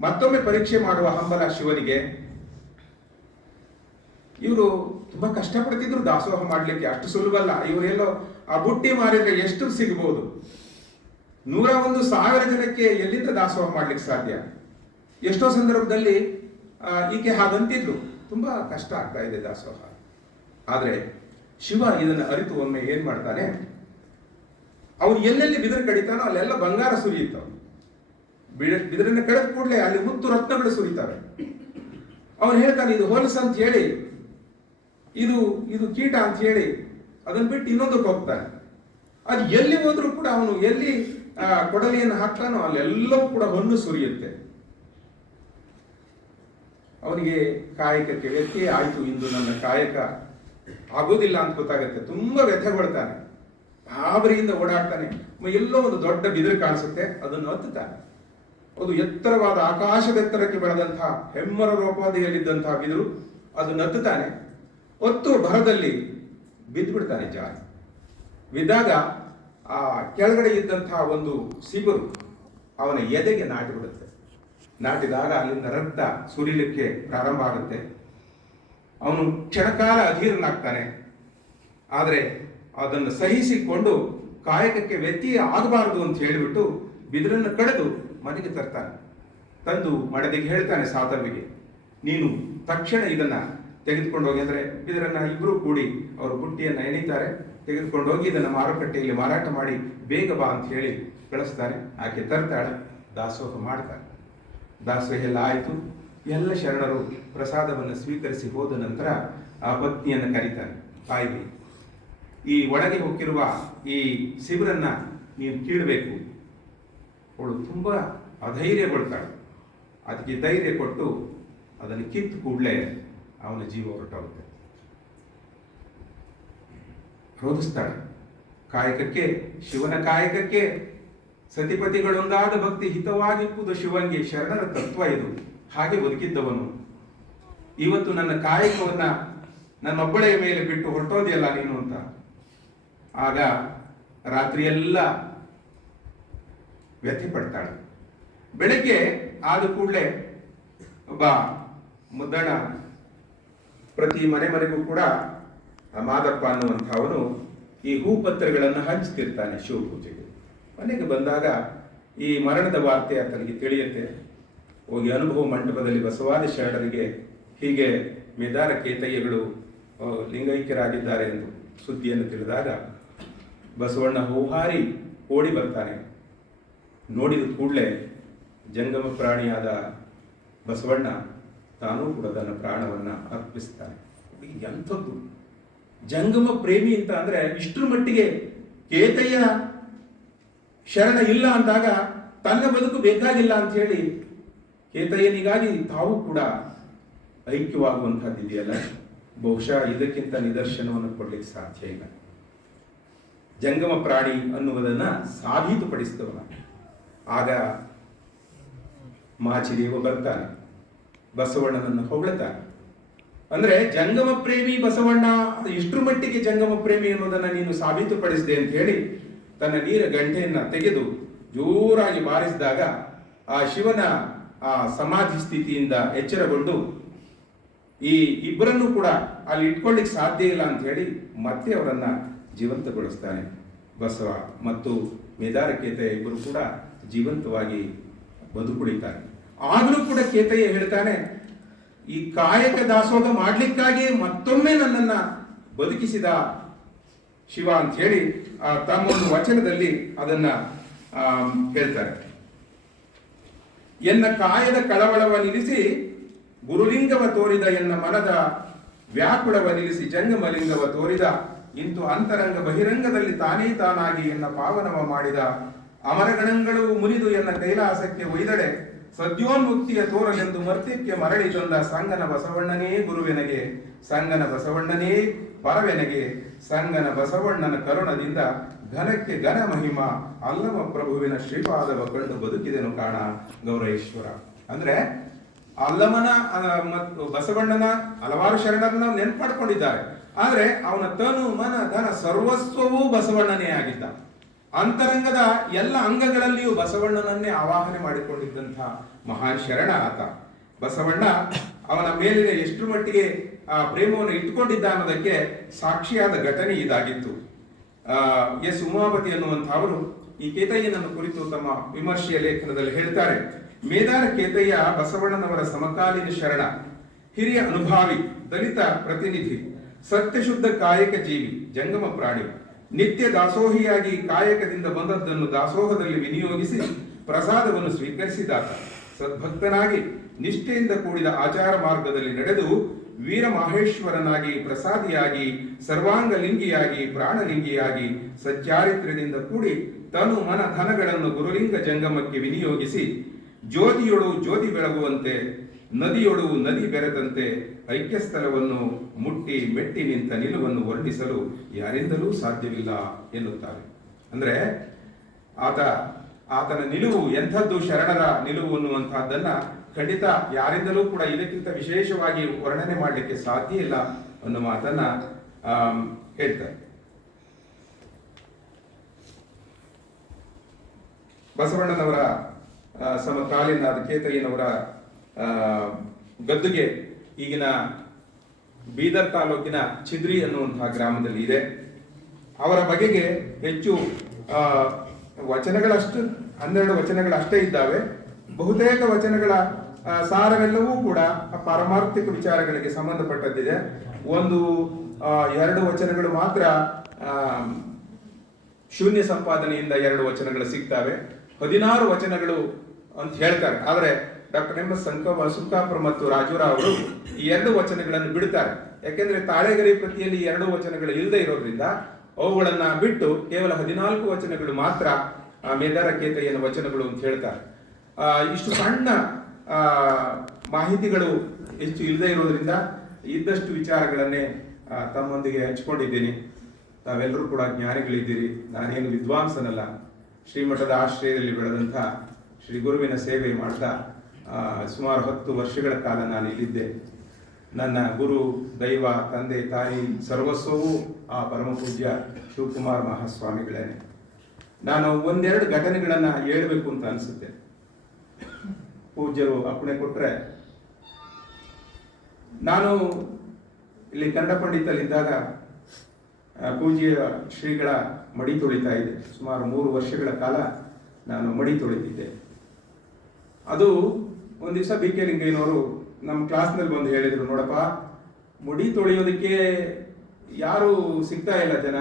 ಮತ್ತೊಮ್ಮೆ ಪರೀಕ್ಷೆ ಮಾಡುವ ಹಂಬಲ ಶಿವನಿಗೆ. ಇವರು ತುಂಬಾ ಕಷ್ಟಪಡ್ತಿದ್ರು, ದಾಸೋಹ ಮಾಡ್ಲಿಕ್ಕೆ ಅಷ್ಟು ಸುಲಭಲ್ಲ ಇವರೆಲ್ಲೋ ಆ ಬುಟ್ಟಿ ಮಾರಿದ್ರೆ ಎಷ್ಟು ಸಿಗಬಹುದು ನೂರ ಒಂದು ಸಾವಿರ ಜನಕ್ಕೆ ಎಲ್ಲಿಂದ ದಾಸೋಹ ಮಾಡ್ಲಿಕ್ಕೆ ಸಾಧ್ಯ? ಎಷ್ಟೋ ಸಂದರ್ಭದಲ್ಲಿ ಈಕೆ ಹಾಗಂತಿದ್ರು ತುಂಬಾ ಕಷ್ಟ ಆಗ್ತಾ ಇದೆ ದಾಸೋಹ. ಆದ್ರೆ ಶಿವ ಇದನ್ನು ಅರಿತು ಒಮ್ಮೆ ಏನ್ ಮಾಡ್ತಾನೆ? ಅವ್ರು ಎಲ್ಲೆಲ್ಲಿ ಬಿದಿರು ಕಡಿತಾನೋ ಅಲ್ಲೆಲ್ಲ ಬಂಗಾರ ಸುರಿಯುತ್ತವ. ಬಿಡ- ಬಿದಿರನ್ನ ಕಡಿದ ಕೂಡಲೇ ಅಲ್ಲಿ ಮುತ್ತು ರತ್ನಗಳು ಸುರಿತಾರೆ ಅವನು ಹೇಳ್ತಾನೆ ಇದು ಹೊಲಸು ಅಂತ ಹೇಳಿ, ಇದು ಇದು ಕೀಟ ಅಂತ ಹೇಳಿ, ಅದನ್ನ ಬಿಟ್ಟು ಇನ್ನೊಂದಕ್ಕೆ ಹೋಗ್ತಾನೆ ಅದು ಎಲ್ಲಿ ಹೋದ್ರೂ ಕೂಡ ಅವನು ಎಲ್ಲಿ ಕೊಡಲಿಯನ್ನು ಹಾಕ್ತಾನೋ ಅಲ್ಲೆಲ್ಲವೂ ಕೂಡ ಹೊನ್ನು ಸುರಿಯುತ್ತೆ. ಅವನಿಗೆ ಕಾಯಕಕ್ಕೆ ವ್ಯಕ್ತಿ ಆಯಿತು, ಇಂದು ನನ್ನ ಕಾಯಕ ಆಗೋದಿಲ್ಲ ಅಂತ ಗೊತ್ತಾಗುತ್ತೆ. ತುಂಬಾ ವ್ಯಥೆಗೊಳ್ತಾನೆ. ಗಾಬರಿಯಿಂದ ಓಡಾಡ್ತಾನೆ. ಎಲ್ಲೋ ಒಂದು ದೊಡ್ಡ ಬಿದಿರು ಕಾಣಿಸುತ್ತೆ, ಅದನ್ನು ಹತ್ತುತ್ತಾನೆ ಒಂದು ಎತ್ತರವಾದ ಆಕಾಶದ ಎತ್ತರಕ್ಕೆ ಬೆಳೆದಂತಹ ಹೆಮ್ಮರ ರೂಪಾದಿಯಲ್ಲಿದ್ದಂತಹ ಬಿದಿರು ಅದು ನತ್ತುತ್ತಾನೆ. ಒತ್ತು ಭರದಲ್ಲಿ ಬಿದ್ದು ಬಿಡ್ತಾನೆ ಜಾರಿ. ಬಿದ್ದಾಗ ಆ ಕೆಳಗಡೆ ಇದ್ದಂತಹ ಒಂದು ಸಿಗುರು ಅವನ ಎದೆಗೆ ನಾಟಿ ಬಿಡುತ್ತೆ. ನಾಟಿದಾಗ ಅಲ್ಲಿಂದ ರಕ್ತ ಸುರಿಲಿಕ್ಕೆ ಪ್ರಾರಂಭ ಆಗುತ್ತೆ. ಅವನು ಕ್ಷಣಕಾಲ ಅಧೀರನಾಗ್ತಾನೆ. ಆದರೆ ಅದನ್ನು ಸಹಿಸಿಕೊಂಡು ಕಾಯಕಕ್ಕೆ ವ್ಯತ್ಯಯ ಆಗಬಾರದು ಅಂತ ಹೇಳಿಬಿಟ್ಟು ಬಿದಿರನ್ನು ಕಡಿದು ಮನೆಗೆ ತರ್ತಾನೆ. ತಂದು ಮಡದಿಗೆ ಹೇಳ್ತಾನೆ ಸಾತವಿಗೆ ನೀನು ತಕ್ಷಣ ಇದನ್ನ ತೆಗೆದುಕೊಂಡು ಹೋಗಿ, ಅಂದ್ರೆ ಇದರನ್ನು ಇಬ್ಬರು ಕೂಡಿ ಅವರು ಬುಟ್ಟಿಯನ್ನು ಎಣಿತಾರೆ ತೆಗೆದುಕೊಂಡು ಹೋಗಿ ಇದನ್ನ ಮಾರುಕಟ್ಟೆಯಲ್ಲಿ ಮಾರಾಟ ಮಾಡಿ ಬೇಗ ಬಾ ಅಂತ ಹೇಳಿ ಕಳಿಸ್ತಾರೆ ಆಕೆ ತರ್ತಾಳೆ, ದಾಸೋಹ ಮಾಡ್ತಾರೆ ದಾಸೋಹ ಎಲ್ಲ ಆಯಿತು. ಎಲ್ಲ ಶರಣರು ಪ್ರಸಾದವನ್ನು ಸ್ವೀಕರಿಸಿ ಹೋದ ನಂತರ ಆ ಪತ್ನಿಯನ್ನು ಕರೀತಾನೆ. ತಾಯಿಗೆ ಈ ಒಳಗೆ ಹೋಗಿರುವ ಈ ಶಿಬಿರನ್ನು ನೀನು ಕೀಳಬೇಕು. ಅವಳು ತುಂಬಾ ಅಧೈರ್ಯಗೊಳ್ತಾಳೆ ಅದಕ್ಕೆ ಧೈರ್ಯ ಕೊಟ್ಟು ಅದನ್ನು ಕಿತ್ತು ಕೂಡಲೇ ಅವನ ಜೀವ ಹೊರಟೋಗುತ್ತೆ. ರೋಧಿಸ್ತಾಳೆ. ಕಾಯಕಕ್ಕೆ, ಶಿವನ ಕಾಯಕಕ್ಕೆ ಸತಿಪತಿಗಳೊಂದಾದ ಭಕ್ತಿ ಹಿತವಾಗಿಪ್ಪುದು ಶಿವಂಗೆ ಶರಣರ ತತ್ವ ಇದು. ಹಾಗೆ ಬದುಕಿದ್ದವನು. ಇವತ್ತು ನನ್ನ ಕಾಯಕವನ್ನ ನನ್ನೊಬ್ಬಳೆಯ ಮೇಲೆ ಬಿಟ್ಟು ಹೊರಟೋದಿಯಲ್ಲ ನೀನು ಅಂತ. ಆಗ ರಾತ್ರಿಯೆಲ್ಲ ವ್ಯಥೆ ಪಡ್ತಾಳೆ ಬೆಳಗ್ಗೆ ಆದ ಕೂಡಲೇ ಒಬ್ಬ ಮುದ್ದಣ ಪ್ರತಿ ಮನೆ ಮನೆಗೂ ಕೂಡ ಮಾದಪ್ಪ ಅನ್ನುವಂಥವನು ಈ ಹೂಪತ್ರಗಳನ್ನು ಹಂಚ್ತಿರ್ತಾನೆ ಶಿವಪೂಜೆಗೆ. ಮನೆಗೆ ಬಂದಾಗ ಈ ಮರಣದ ವಾರ್ತೆ ಆತನಿಗೆ ತಿಳಿಯುತ್ತೆ. ಹೋಗಿ ಅನುಭವ ಮಂಟಪದಲ್ಲಿ ಬಸವಾದಿ ಶರಣರಿಗೆ ಹೀಗೆ ಮೇದಾರ ಕೇತಯ್ಯಗಳು ಲಿಂಗೈಕ್ಯರಾಗಿದ್ದಾರೆ ಎಂದು ಸುದ್ದಿಯನ್ನು ತಿಳಿದಾಗ ಬಸವಣ್ಣ ಹೂಹಾರಿ ಓಡಿ ಬರ್ತಾನೆ. ನೋಡಿದ ಕೂಡಲೇ ಜಂಗಮ ಪ್ರಾಣಿಯಾದ ಬಸವಣ್ಣ ತಾನೂ ಕೂಡ ತನ್ನ ಪ್ರಾಣವನ್ನು ಅರ್ಪಿಸ್ತಾನೆ. ಎಂಥದ್ದು. ಜಂಗಮ ಪ್ರೇಮಿ ಅಂತ ಅಂದರೆ ಇಷ್ಟರ ಮಟ್ಟಿಗೆ ಕೇತಯ್ಯ ಶರಣ ಇಲ್ಲ ಅಂದಾಗ ತನ್ನ ಬದುಕು ಬೇಕಾಗಿಲ್ಲ ಅಂತ ಹೇಳಿ ಕೇತಯ್ಯನಿಗಾಗಿ ತಾವು ಕೂಡ ಐಕ್ಯವಾಗುವಂತಹದ್ದು ಇದೆಯಲ್ಲ? ಬಹುಶಃ ಇದಕ್ಕಿಂತ ನಿದರ್ಶನವನ್ನು ಕೊಡ್ಲಿಕ್ಕೆ ಸಾಧ್ಯ ಇಲ್ಲ. ಜಂಗಮ ಪ್ರಾಣಿ ಅನ್ನುವುದನ್ನು ಸಾಬೀತುಪಡಿಸಿದವನ. ಆಗ ಮಾಚಿದೇವ ಬರ್ತಾನೆ. ಬಸವಣ್ಣನನ್ನು ಹೊಗಳುತ್ತಾನೆ ಅಂದ್ರೆ ಜಂಗಮ ಪ್ರೇಮಿ ಬಸವಣ್ಣ, ಇಷ್ಟರ ಮಟ್ಟಿಗೆ ಜಂಗಮ ಪ್ರೇಮಿ ಅನ್ನೋದನ್ನ ನೀನು ಸಾಬೀತುಪಡಿಸಿದೆ ಅಂತ ಹೇಳಿ ತನ್ನ ನೀರ ಗಂಟೆಯನ್ನ ತೆಗೆದು ಜೋರಾಗಿ ಬಾರಿಸಿದಾಗ ಆ ಶಿವನ ಆ ಸಮಾಧಿ ಸ್ಥಿತಿಯಿಂದ ಎಚ್ಚರಗೊಂಡು ಈ ಇಬ್ಬರನ್ನು ಕೂಡ ಅಲ್ಲಿ ಇಟ್ಕೊಳ್ಳಿಕ್ಕೆ ಸಾಧ್ಯ ಇಲ್ಲ ಅಂತ ಹೇಳಿ ಮತ್ತೆ ಅವರನ್ನ ಜೀವಂತಗೊಳಿಸ್ತಾನೆ ಬಸವ ಮತ್ತು ಮೇದಾರಕೇತ ಇಬ್ಬರು ಕೂಡ ಜೀವಂತವಾಗಿ ಬದುಕುಳಿತಾರೆ ಆದರೂ ಕೂಡ ಕೇತಯ್ಯ ಹೇಳ್ತಾನೆ, ಈ ಕಾಯಕ ದಾಸೋಹ ಮಾಡಲಿಕ್ಕಾಗಿ ಮತ್ತೊಮ್ಮೆ ನನ್ನನ್ನ ಬದುಕಿಸಿದ ಶಿವ ಅಂತ ಹೇಳಿ ತಮ್ಮ ಒಂದು ವಚನದಲ್ಲಿ ಅದನ್ನ ಹೇಳ್ತಾರೆ. ಎನ್ನ ಕಾಯದ ಕಳವಳವ ನಿಲ್ಲಿಸಿ, ಗುರುಲಿಂಗವ ತೋರಿದ ಎನ್ನ ಮನದ ವ್ಯಾಕುಳವ ನಿಲ್ಲಿಸಿ, ಜಂಗಮಲಿಂಗವ ತೋರಿದ ಇಂತು ಅಂತರಂಗ ಬಹಿರಂಗದಲ್ಲಿ ತಾನೇ ತಾನಾಗಿ ಎನ್ನ ಪಾವನವ ಮಾಡಿದ ಅಮರಗಣಗಳು ಮುರಿದು ಎನ್ನ ಕೈಲಾಸಕ್ಕೆ ಒಯ್ದಡೆ ಸದ್ಯೋನ್ಮುಕ್ತಿಯ ತೋರಲೆಂದು ಮರ್ತ್ಯಕ್ಕೆ ಮರಳಿ ತಂದ ಸಂಗನ ಬಸವಣ್ಣನೇ ಗುರುವೆನಗೆ, ಸಂಗನ ಬಸವಣ್ಣನೇ ಪರವೆನಗೆ, ಸಂಗನ ಬಸವಣ್ಣನ ಕರುಣದಿಂದ ಘನಕ್ಕೆ ಘನ ಮಹಿಮ, ಅಲ್ಲಮ ಪ್ರಭುವಿನ ಶ್ರೀಪಾದವ ಕಂಡು ಬದುಕಿದೆನು ಕಾಣ ಗೌರೇಶ್ವರ. ಅಂದ್ರೆ ಅಲ್ಲಮನ ಮತ್ತು ಬಸವಣ್ಣನ ಹಲವಾರು ಶರಣರನ್ನ ನೆನ್ಪು ಮಾಡ್ಕೊಂಡಿದ್ದಾರೆ ಆದ್ರೆ ಅವನ ತನು, ಮನ, ಧನ, ಸರ್ವಸ್ವವೂ ಬಸವಣ್ಣನೇ ಆಗಿದ್ದ. ಅಂತರಂಗದ ಎಲ್ಲ ಅಂಗಗಳಲ್ಲಿಯೂ ಬಸವಣ್ಣನನ್ನೇ ಆವಾಹನೆ ಮಾಡಿಕೊಂಡಿದ್ದಂತಹ ಮಹಾನ್ ಶರಣ ಆತ. ಬಸವಣ್ಣ ಅವನ ಮೇಲಿನ ಎಷ್ಟು ಮಟ್ಟಿಗೆ, ಆ, ಪ್ರೇಮವನ್ನು ಇಟ್ಟುಕೊಂಡಿದ್ದ ಅನ್ನೋದಕ್ಕೆ ಸಾಕ್ಷಿಯಾದ ಘಟನೆ ಇದಾಗಿತ್ತು. ಎಸ್. ಉಮಾಪತಿ ಅನ್ನುವಂಥವರು ಈ ಕೇತಯ್ಯನನ್ನು ಕುರಿತು ತಮ್ಮ ವಿಮರ್ಶೆಯ ಲೇಖನದಲ್ಲಿ ಹೇಳ್ತಾರೆ, ಮೇದಾರ ಕೇತಯ್ಯ ಬಸವಣ್ಣನವರ ಸಮಕಾಲೀನ ಶರಣ, ಹಿರಿಯ ಅನುಭಾವಿ, ದಲಿತ ಪ್ರತಿನಿಧಿ, ಸತ್ಯಶುದ್ಧ ಕಾಯಕ ಜೀವಿ, ಜಂಗಮ ಪ್ರಾಣಿ ನಿತ್ಯ ದಾಸೋಹಿಯಾಗಿ ಕಾಯಕದಿಂದ ಬಂದದ್ದನ್ನು ದಾಸೋಹದಲ್ಲಿ ವಿನಿಯೋಗಿಸಿ ಪ್ರಸಾದವನ್ನು ಸ್ವೀಕರಿಸಿದಾತ ಸದ್ಭಕ್ತನಾಗಿ ನಿಷ್ಠೆಯಿಂದ ಕೂಡಿದ ಆಚಾರ ಮಾರ್ಗದಲ್ಲಿ ನಡೆದು ವೀರ ಮಹೇಶ್ವರನಾಗಿ ಪ್ರಸಾದಿಯಾಗಿ, ಸರ್ವಾಂಗಲಿಂಗಿಯಾಗಿ, ಪ್ರಾಣಲಿಂಗಿಯಾಗಿ, ಸಚ್ಚಾರಿತ್ರ್ಯದಿಂದ ಕೂಡಿ ತನು ಮನ ಧನಗಳನ್ನು ಗುರುಲಿಂಗ ಜಂಗಮಕ್ಕೆ ವಿನಿಯೋಗಿಸಿ, ಜ್ಯೋತಿಯೊಳು ಜ್ಯೋತಿ ಬೆಳಗುವಂತೆ, ನದಿಯೊಳು ನದಿ ಬೆರೆತಂತೆ ಐಕ್ಯಸ್ಥಳವನ್ನು ಮುಟ್ಟಿ ಮೆಟ್ಟಿ ನಿಂತ ನಿಲುವನ್ನು ವರ್ಣಿಸಲು ಯಾರಿಂದಲೂ ಸಾಧ್ಯವಿಲ್ಲ ಎನ್ನುತ್ತಾರೆ. ಅಂದ್ರೆ ಆತ, ಆತನ ನಿಲುವು ಎಂಥದ್ದು ಶರಣರ ನಿಲುವು ಅನ್ನುವಂತಹದ್ದನ್ನ ಖಂಡಿತ ಯಾರಿಂದಲೂ ಕೂಡ ಇದಕ್ಕಿಂತ ವಿಶೇಷವಾಗಿ ವರ್ಣನೆ ಮಾಡಲಿಕ್ಕೆ ಸಾಧ್ಯ ಇಲ್ಲ ಅನ್ನುವ ಮಾತನ್ನ ಹೇಳ್ತಾರೆ. ಬಸವಣ್ಣನವರ ಸಮಕಾಲೀನ ಕೇತಯ್ಯನವರ ಗದ್ದುಗೆ ಈಗಿನ ಬೀದರ್ ತಾಲೂಕಿನ ಚಿದ್ರಿ ಅನ್ನುವಂತಹ ಗ್ರಾಮದಲ್ಲಿ ಇದೆ. ಅವರ ಬಗೆಗೆ ಹೆಚ್ಚು ವಚನಗಳಷ್ಟು, ಹನ್ನೆರಡು ವಚನಗಳಷ್ಟೇ ಇದ್ದಾವೆ. ಬಹುತೇಕ ವಚನಗಳ ಸಾರವೆಲ್ಲವೂ ಕೂಡ ಪಾರಮಾರ್ಥಿಕ ವಿಚಾರಗಳಿಗೆ ಸಂಬಂಧಪಟ್ಟದ್ದಿದೆ. ಒಂದು ಎರಡು ವಚನಗಳು ಮಾತ್ರ ಶೂನ್ಯ ಸಂಪಾದನೆಯಿಂದ ಎರಡು ವಚನಗಳು ಸಿಗ್ತವೆ. ಹದಿನಾರು ವಚನಗಳು ಅಂತ ಹೇಳ್ತಾರೆ. ಆದರೆ ಡಾಕ್ಟರ್ ಎಂ ಎಸ್ ಸಂಕ ಸುಂಕಾಪುರ ಮತ್ತು ರಾಜುರಾವ್ ಅವರು ಈ ಎರಡು ವಚನಗಳನ್ನು ಬಿಡ್ತಾರೆ ಯಾಕೆಂದ್ರೆ ತಾಳೆಗರಿ ಪ್ರತಿಯಲ್ಲಿ ಎರಡು ವಚನಗಳು ಇಲ್ಲದೆ ಇರೋದ್ರಿಂದ ಅವುಗಳನ್ನ ಬಿಟ್ಟು ಕೇವಲ ಹದಿನಾಲ್ಕು ವಚನಗಳು ಮಾತ್ರ ಆ, ಮೇದಾರ ಕೇತಯ್ಯನ ವಚನಗಳು ಅಂತ ಹೇಳ್ತಾರೆ. ಇಷ್ಟು ಸಣ್ಣ ಮಾಹಿತಿಗಳು ಹೆಚ್ಚು ಇಲ್ಲದೆ ಇರೋದ್ರಿಂದ ಇದ್ದಷ್ಟು ವಿಚಾರಗಳನ್ನೇ ತಮ್ಮೊಂದಿಗೆ ಹಂಚಿಕೊಂಡಿದ್ದೀನಿ. ತಾವೆಲ್ಲರೂ ಕೂಡ ಜ್ಞಾನಿಗಳಿದ್ದೀರಿ. ನಾನೇನು ವಿದ್ವಾಂಸನಲ್ಲ. ಶ್ರೀಮಠದ ಆಶ್ರಯದಲ್ಲಿ ಬೆಳೆದಂಥ ಶ್ರೀ ಗುರುವಿನ ಸೇವೆ ಮಾಡ್ತಾ ಸುಮಾರು ಹತ್ತು ವರ್ಷಗಳ ಕಾಲ ನಾನು ಇಲ್ಲಿದ್ದೆ. ನನ್ನ ಗುರು, ದೈವ, ತಂದೆ, ತಾಯಿ ಸರ್ವಸ್ವವೂ ಆ ಪರಮಪೂಜ್ಯ ಶಿವಕುಮಾರ್ ಮಹಾಸ್ವಾಮಿಗಳೇನೆ. ನಾನು ಒಂದೆರಡು ಘಟನೆಗಳನ್ನು ಹೇಳಬೇಕು ಅಂತ ಅನಿಸುತ್ತೆ. ಪೂಜ್ಯರು ಅಪ್ಪಣೆ ಕೊಟ್ಟರೆ ನಾನು ಇಲ್ಲಿ ಕನ್ನಡ ಪಂಡಿತಲ್ಲಿದ್ದಾಗ ಪೂಜ್ಯ ಶ್ರೀಗಳ ಮಡಿ ತೊಳಿತಾ ಇದೆ ಸುಮಾರು ಮೂರು ವರ್ಷಗಳ ಕಾಲ ನಾನು ಮಡಿ ತೊಳಿತಿದ್ದೆ. ಅದು ಒಂದು ದಿವಸ ಬಿ ಕೆ ಲಿಂಗಯ್ಯನವರು ನಮ್ಮ ಕ್ಲಾಸ್ನಲ್ಲಿ ಬಂದು ಹೇಳಿದರು, ನೋಡಪ್ಪ, ಮುಡಿ ತೊಳೆಯೋದಕ್ಕೆ ಯಾರು ಸಿಗ್ತಾ ಇಲ್ಲ ಜನ.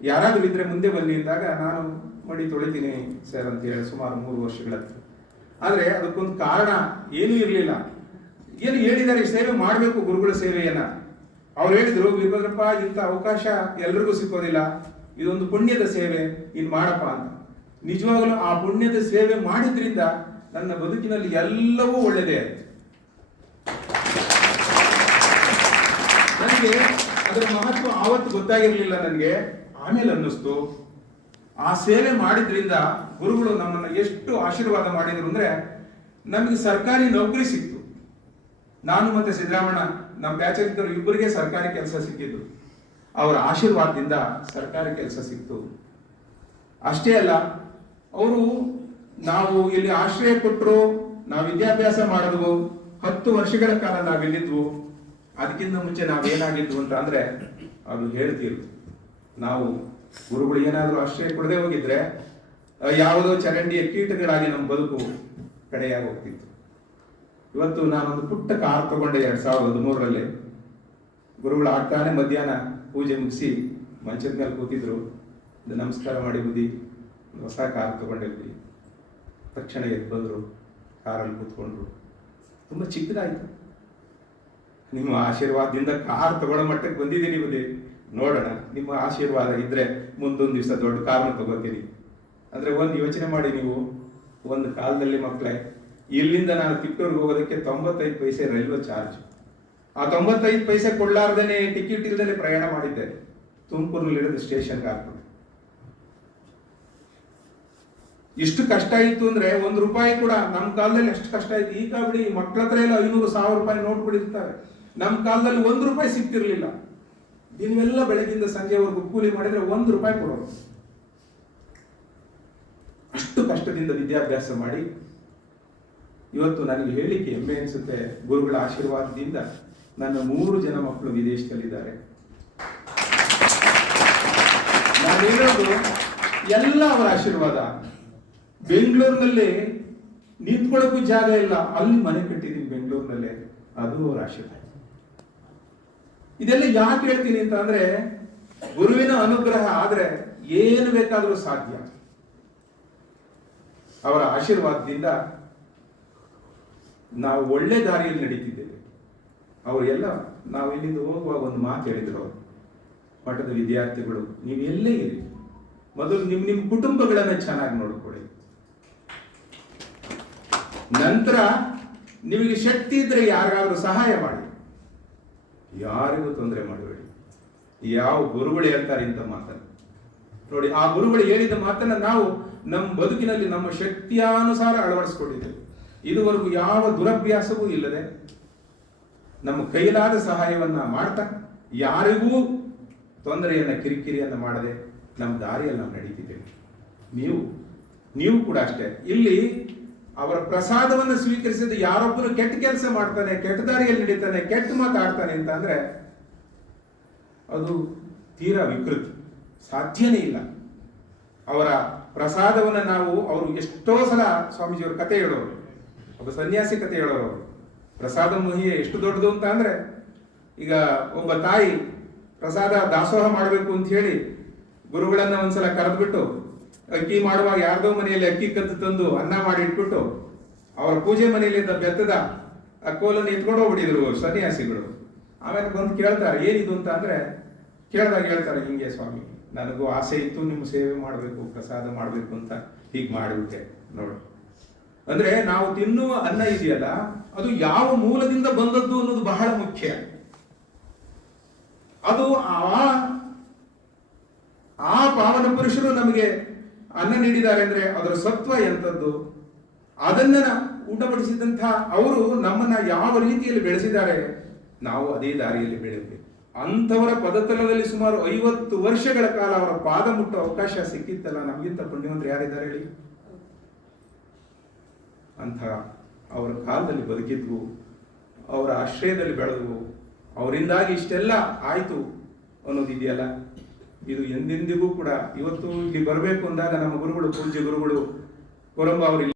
ಯಾರಾದ್ರೂ ಇದ್ರೆ ಮುಂದೆ ಬನ್ನಿ ಅಂದಾಗ ನಾನು ಮಡಿ ತೊಳಿತೀನಿ ಸರ್ ಅಂತ ಹೇಳಿ ಸುಮಾರು ಮೂರು ವರ್ಷಗಳ ಆದರೆ ಅದಕ್ಕೊಂದು ಕಾರಣ ಏನೂ ಇರಲಿಲ್ಲ. ಏನು ಹೇಳಿದ್ದಾರೆ ಸೇವೆ ಮಾಡಬೇಕು ಗುರುಗಳ ಸೇವೆಯನ್ನ. ಅವ್ರು ಹೇಳಿದ್ರು ವೀರಭದ್ರಪ್ಪ ಇಂಥ ಅವಕಾಶ ಎಲ್ರಿಗೂ ಸಿಕ್ಕೋದಿಲ್ಲ. ಇದೊಂದು ಪುಣ್ಯದ ಸೇವೆ ಇನ್ನು ಮಾಡಪ್ಪ ಅಂತ. ನಿಜವಾಗಲೂ ಆ ಪುಣ್ಯದ ಸೇವೆ ಮಾಡಿದ್ರಿಂದ ನನ್ನ ಬದುಕಿನಲ್ಲಿ ಎಲ್ಲವೂ ಒಳ್ಳೆಯದೇ ಆಯಿತು ನನಗೆ ಅದರ ಮಹತ್ವ ಆವತ್ತು ಗೊತ್ತಾಗಿರಲಿಲ್ಲ ನನಗೆ. ಆಮೇಲೆ ಅನ್ನಿಸ್ತು. ಆ ಸೇವೆ ಮಾಡಿದ್ರಿಂದ ಗುರುಗಳು ನಮ್ಮನ್ನು ಎಷ್ಟು ಆಶೀರ್ವಾದ ಮಾಡಿದ್ರು ಅಂದರೆ ನಮಗೆ ಸರ್ಕಾರಿ ನೌಕರಿ ಸಿಕ್ತು. ನಾನು ಮತ್ತೆ ಸಿದ್ದರಾಮಣ್ಣ, ನಮ್ಮ ಬ್ಯಾಚಲ್ಲಿದ್ದರು ಇಬ್ಬರಿಗೆ ಸರ್ಕಾರಿ ಕೆಲಸ ಸಿಕ್ಕಿದ್ದು. ಅವರ ಆಶೀರ್ವಾದದಿಂದ ಸರ್ಕಾರಿ ಕೆಲಸ ಸಿಕ್ತು. ಅಷ್ಟೇ ಅಲ್ಲ, ಅವರು ನಾವು ಇಲ್ಲಿ ಆಶ್ರಯ ಕೊಟ್ಟರು, ನಾವು ವಿದ್ಯಾಭ್ಯಾಸ ಮಾಡಿದ್ವು, ಹತ್ತು ವರ್ಷಗಳ ಕಾಲ ನಾವಿಲ್ಲಿದ್ವು ಅದಕ್ಕಿಂತ ಮುಂಚೆ ನಾವೇನಾಗಿದ್ವು ಅಂತ ಅಂದ್ರೆ, ಅದು ಹೇಳ್ತಿರು. ನಾವು ಗುರುಗಳು ಏನಾದರೂ ಆಶ್ರಯ ಕೊಡದೆ ಹೋಗಿದ್ರೆ ಯಾವುದೋ ಚರಂಡಿಯ ಕೀಟಗಳಾಗಿ ನಮ್ಮ ಬದುಕು ಕಡೆಯಾಗಿ ಹೋಗ್ತಿತ್ತು. ಇವತ್ತು ನಾನೊಂದು ಪುಟ್ಟ ಕಾರ್ ತಗೊಂಡೆ ಎರಡ್ ಸಾವಿರದ ಹದಿಮೂರರಲ್ಲಿ. ಗುರುಗಳು ಆಗ್ತಾನೆ ಮಧ್ಯಾಹ್ನ ಪೂಜೆ ಮುಗಿಸಿ ಮಂಚದ ಮೇಲೆ ಕೂತಿದ್ರು. ನಮಸ್ಕಾರ ಮಾಡಿ ಬುದ್ಧಿ, ಹೊಸ ಕಾರ್ ತಗೊಂಡಿದ್ವಿ ತಕ್ಷಣ ಎದ್ದು ಬಂದರು, ಕಾರಲ್ಲಿ ಕೂತ್ಕೊಂಡ್ರು. ತುಂಬ ಚಿಕ್ಕದಾಯಿತು. ನಿಮ್ಮ ಆಶೀರ್ವಾದದಿಂದ ಕಾರ್ ತಗೊಳ್ಳೋ ಮಟ್ಟಕ್ಕೆ ಬಂದಿದ್ದೀನಿ ಬದಿ ನೋಡೋಣ, ನಿಮ್ಮ ಆಶೀರ್ವಾದ ಇದ್ದರೆ ಮುಂದೊಂದು ದಿವಸ ದೊಡ್ಡ ಕಾರನ್ನು ತಗೋತೀನಿ. ಅಂದರೆ ಒಂದು ಯೋಚನೆ ಮಾಡಿ ನೀವು, ಒಂದು ಕಾಲದಲ್ಲಿ ಮಕ್ಕಳೇ ಇಲ್ಲಿಂದ ನಾನು ತಿಪ್ಪೂರ್ಗೆ ಹೋಗೋದಕ್ಕೆ ತೊಂಬತ್ತೈದು ಪೈಸೆ ರೈಲ್ವೆ ಚಾರ್ಜ್. ಆ ತೊಂಬತ್ತೈದು ಪೈಸೆ ಕೊಡಲಾರ್ದೇ ಟಿಕೆಟ್ ಇಲ್ಲದೆ ಪ್ರಯಾಣ ಮಾಡಿದ್ದೆ ತುಮಕೂರಿನಲ್ಲಿ ಸ್ಟೇಷನ್ಗೆ ಹಾಕ್ಬಿಟ್ಟು ಇಷ್ಟು ಕಷ್ಟ ಇತ್ತು ಅಂದ್ರೆ ಒಂದು ರೂಪಾಯಿ ಕೂಡ ನಮ್ಮ ಕಾಲದಲ್ಲಿ ಎಷ್ಟು ಕಷ್ಟ ಇತ್ತು. ಈಗ ಬಿಡಿ ಮಕ್ಕಳ ಹತ್ರ ಎಲ್ಲ ಐನೂರು ಸಾವಿರ ರೂಪಾಯಿ ನೋಟ್ ಬಿಡಿರ್ತಾರೆ ನಮ್ಮ ಕಾಲದಲ್ಲಿ ಒಂದು ರೂಪಾಯಿ ಸಿಗ್ತಿರ್ಲಿಲ್ಲ ದಿನವೆಲ್ಲ ಬೆಳಗಿಂದ ಸಂಜೆವರೆಗೂ ಕೂಲಿ ಮಾಡಿದ್ರೆ ಒಂದು ರೂಪಾಯಿ ಕೊಡೋರು. ಅಷ್ಟು ಕಷ್ಟದಿಂದ ವಿದ್ಯಾಭ್ಯಾಸ ಮಾಡಿ, ಇವತ್ತು ನನಗೆ ಹೇಳಲಿಕ್ಕೆ ಹೆಮ್ಮೆ ಅನಿಸುತ್ತೆ. ಗುರುಗಳ ಆಶೀರ್ವಾದದಿಂದ ನನ್ನ ಮೂರು ಜನ ಮಕ್ಕಳು ವಿದೇಶದಲ್ಲಿದ್ದಾರೆ. ನಾನು ಹೇಳೋದು, ಎಲ್ಲ ಅವರ ಆಶೀರ್ವಾದ. ಬೆಂಗಳೂರಿನಲ್ಲಿ ನಿಂತ್ಕೊಳ್ಳೋಕ್ಕೂ ಜಾಗ ಇಲ್ಲ. ಅಲ್ಲಿ ಮನೆ ಕಟ್ಟಿದ್ದೀನಿ ಬೆಂಗಳೂರಿನಲ್ಲೇ. ಅದು ಆಶೀರ್ವಾದ. ಇದೆಲ್ಲ ಯಾಕೆ ಹೇಳ್ತೀನಿ ಅಂತ ಅಂದ್ರೆ, ಗುರುವಿನ ಅನುಗ್ರಹ ಆದ್ರೆ ಏನು ಬೇಕಾದರೂ ಸಾಧ್ಯ. ಅವರ ಆಶೀರ್ವಾದದಿಂದ ನಾವು ಒಳ್ಳೆ ದಾರಿಯಲ್ಲಿ ನಡೀತಿದ್ದೇವೆ. ಅವರೆಲ್ಲ ನಾವು ಇಲ್ಲಿಂದ ಹೋಗುವಾಗ ಒಂದು ಮಾತು ಹೇಳಿದ್ರು ಅವರು. ಮಠದ ವಿದ್ಯಾರ್ಥಿಗಳು ನೀವು ಎಲ್ಲೇ ಇರಿ. ಮೊದಲು ನಿಮ್ಮ ನಿಮ್ಮ ಕುಟುಂಬಗಳನ್ನ ಚೆನ್ನಾಗಿ ನೋಡ್ಕೊಳ್ಳಿ. ನಂತರ ನಿಮಗೆ ಶಕ್ತಿ ಇದ್ರೆ ಯಾರಿಗಾದರೂ ಸಹಾಯ ಮಾಡಿ. ಯಾರಿಗೂ ತೊಂದರೆ ಮಾಡಬೇಡಿ ಯಾವ ಗುರುಗಳು ಹೇಳ್ತಾರೆ ಇಂಥ ಮಾತನ್ನು. ನೋಡಿ, ಆ ಗುರುಗಳು ಹೇಳಿದ ಮಾತನ್ನ ನಾವು ನಮ್ಮ ಬದುಕಿನಲ್ಲಿ ನಮ್ಮ ಶಕ್ತಿಯಾನುಸಾರ ಅಳವಡಿಸ್ಕೊಂಡಿದ್ದೇವೆ. ಇದುವರೆಗೂ ಯಾವ ದುರಭ್ಯಾಸವೂ ಇಲ್ಲದೆ ನಮ್ಮ ಕೈಲಾದ ಸಹಾಯವನ್ನ ಮಾಡ್ತಾ ಯಾರಿಗೂ ತೊಂದರೆಯನ್ನ ಕಿರಿಕಿರಿಯನ್ನ ಮಾಡದೆ ನಮ್ಮ ದಾರಿಯಲ್ಲಿ ನಾವು ನಡೀತಿದ್ದೇವೆ. ನೀವು ನೀವು ಕೂಡ ಅಷ್ಟೇ. ಇಲ್ಲಿ ಅವರ ಪ್ರಸಾದವನ್ನು ಸ್ವೀಕರಿಸಿದ ಯಾರೊಬ್ಬನು ಕೆಟ್ಟ ಕೆಲಸ ಮಾಡ್ತಾನೆ, ಕೆಟ್ಟ ದಾರಿಯಲ್ಲಿ ನಡೀತಾನೆ, ಕೆಟ್ಟ ಮಾತಾಡ್ತಾನೆ ಅಂತ ಅಂದ್ರೆ ಅದು ತೀರಾ ವಿಕೃತಿ. ಸಾಧ್ಯನೇ ಇಲ್ಲ. ಅವರ ಪ್ರಸಾದವನ್ನು ನಾವು ಅವರು ಎಷ್ಟೋ ಸಲ ಸ್ವಾಮೀಜಿಯವ್ರ ಕತೆ ಹೇಳೋರು, ಒಬ್ಬ ಸನ್ಯಾಸಿ ಕತೆ ಹೇಳೋರು ಪ್ರಸಾದ ಮುಹಿಯ ಎಷ್ಟು ದೊಡ್ಡದು ಅಂತ ಅಂದ್ರೆ, ಈಗ ಒಬ್ಬ ತಾಯಿ ಪ್ರಸಾದ ದಾಸೋಹ ಮಾಡಬೇಕು ಅಂತ ಹೇಳಿ ಗುರುಗಳನ್ನ ಒಂದ್ಸಲ ಕರೆದ್ಬಿಟ್ಟು ಅಕ್ಕಿ ಮಾಡುವಾಗ ಯಾರ್ದೋ ಮನೆಯಲ್ಲಿ ಅಕ್ಕಿ ಕದ್ದು ತಂದು ಅನ್ನ ಮಾಡಿ ಇಟ್ಬಿಟ್ಟು ಅವರ ಪೂಜೆ ಮನೆಯಲ್ಲಿದ್ದ ಬೆತ್ತದ ಆ ಕೋಲನ್ನು ಎತ್ಕೊಂಡು ಹೋಗ್ಬಿಟ್ಟಿದ್ರು ಸನ್ಯಾಸಿಗಳು. ಆಮೇಲೆ ಬಂದು ಕೇಳ್ತಾರೆ, ಏನಿದು ಅಂತ ಅಂದ್ರೆ ಕೇಳಿದಾಗ ಹೇಳ್ತಾರೆ, ಹಿಂಗೆ ಸ್ವಾಮಿ, ನನಗೂ ಆಸೆ ಇತ್ತು, ನಿಮ್ಮ ಸೇವೆ ಮಾಡಬೇಕು, ಪ್ರಸಾದ ಮಾಡಬೇಕು ಅಂತ ಹೀಗೆ ಮಾಡಿಬಿಟ್ಟೆ, ನೋಡು. ಅಂದ್ರೆ ನಾವು ತಿನ್ನುವ ಅನ್ನ ಇದೆಯಲ್ಲ, ಅದು ಯಾವ ಮೂಲದಿಂದ ಬಂದದ್ದು ಅನ್ನೋದು ಬಹಳ ಮುಖ್ಯ. ಅದು ಆ ಆ ಪಾವನ ಪುರುಷರು ನಮಗೆ ಅನ್ನ ನೀಡಿದ್ದಾರೆ ಅಂದ್ರೆ ಅದರ ಸತ್ವ ಎಂಥದ್ದು? ಅದನ್ನ ಊಟಪಡಿಸಿದಂಥ ಅವರು ನಮ್ಮನ್ನ ಯಾವ ರೀತಿಯಲ್ಲಿ ಬೆಳೆಸಿದ್ದಾರೆ? ನಾವು ಅದೇ ದಾರಿಯಲ್ಲಿ ಬೆಳೆಯಬೇಕು ಅಂಥವರ ಪದತಲದಲ್ಲಿ ಸುಮಾರು ಐವತ್ತು ವರ್ಷಗಳ ಕಾಲ ಅವರ ಪಾದ ಮುಟ್ಟುವ ಅವಕಾಶ ಸಿಕ್ಕಿತ್ತಲ್ಲ, ನಮಗಿಂತ ಪುಣ್ಯವಂತರು ಯಾರಿದ್ದಾರೆ ಹೇಳಿ? ಅಂಥ ಅವರ ಕಾಲದಲ್ಲಿ ಬದುಕಿದ್ವು, ಅವರ ಆಶ್ರಯದಲ್ಲಿ ಬೆಳೆದವು, ಅವರಿಂದಾಗಿ ಇಷ್ಟೆಲ್ಲ ಆಯಿತು ಅನ್ನೋದು ಇದೆಯಲ್ಲ ಇದು ಎಂದೆಂದಿಗೂ ಕೂಡ ಇವತ್ತು ಇಲ್ಲಿ ಬರಬೇಕು ಅಂದಾಗ ನಮ್ಮ ಗುರುಗಳು ಪೂಜ್ಯ ಗುರುಗಳು ಕೊರಂಬ ಅವರು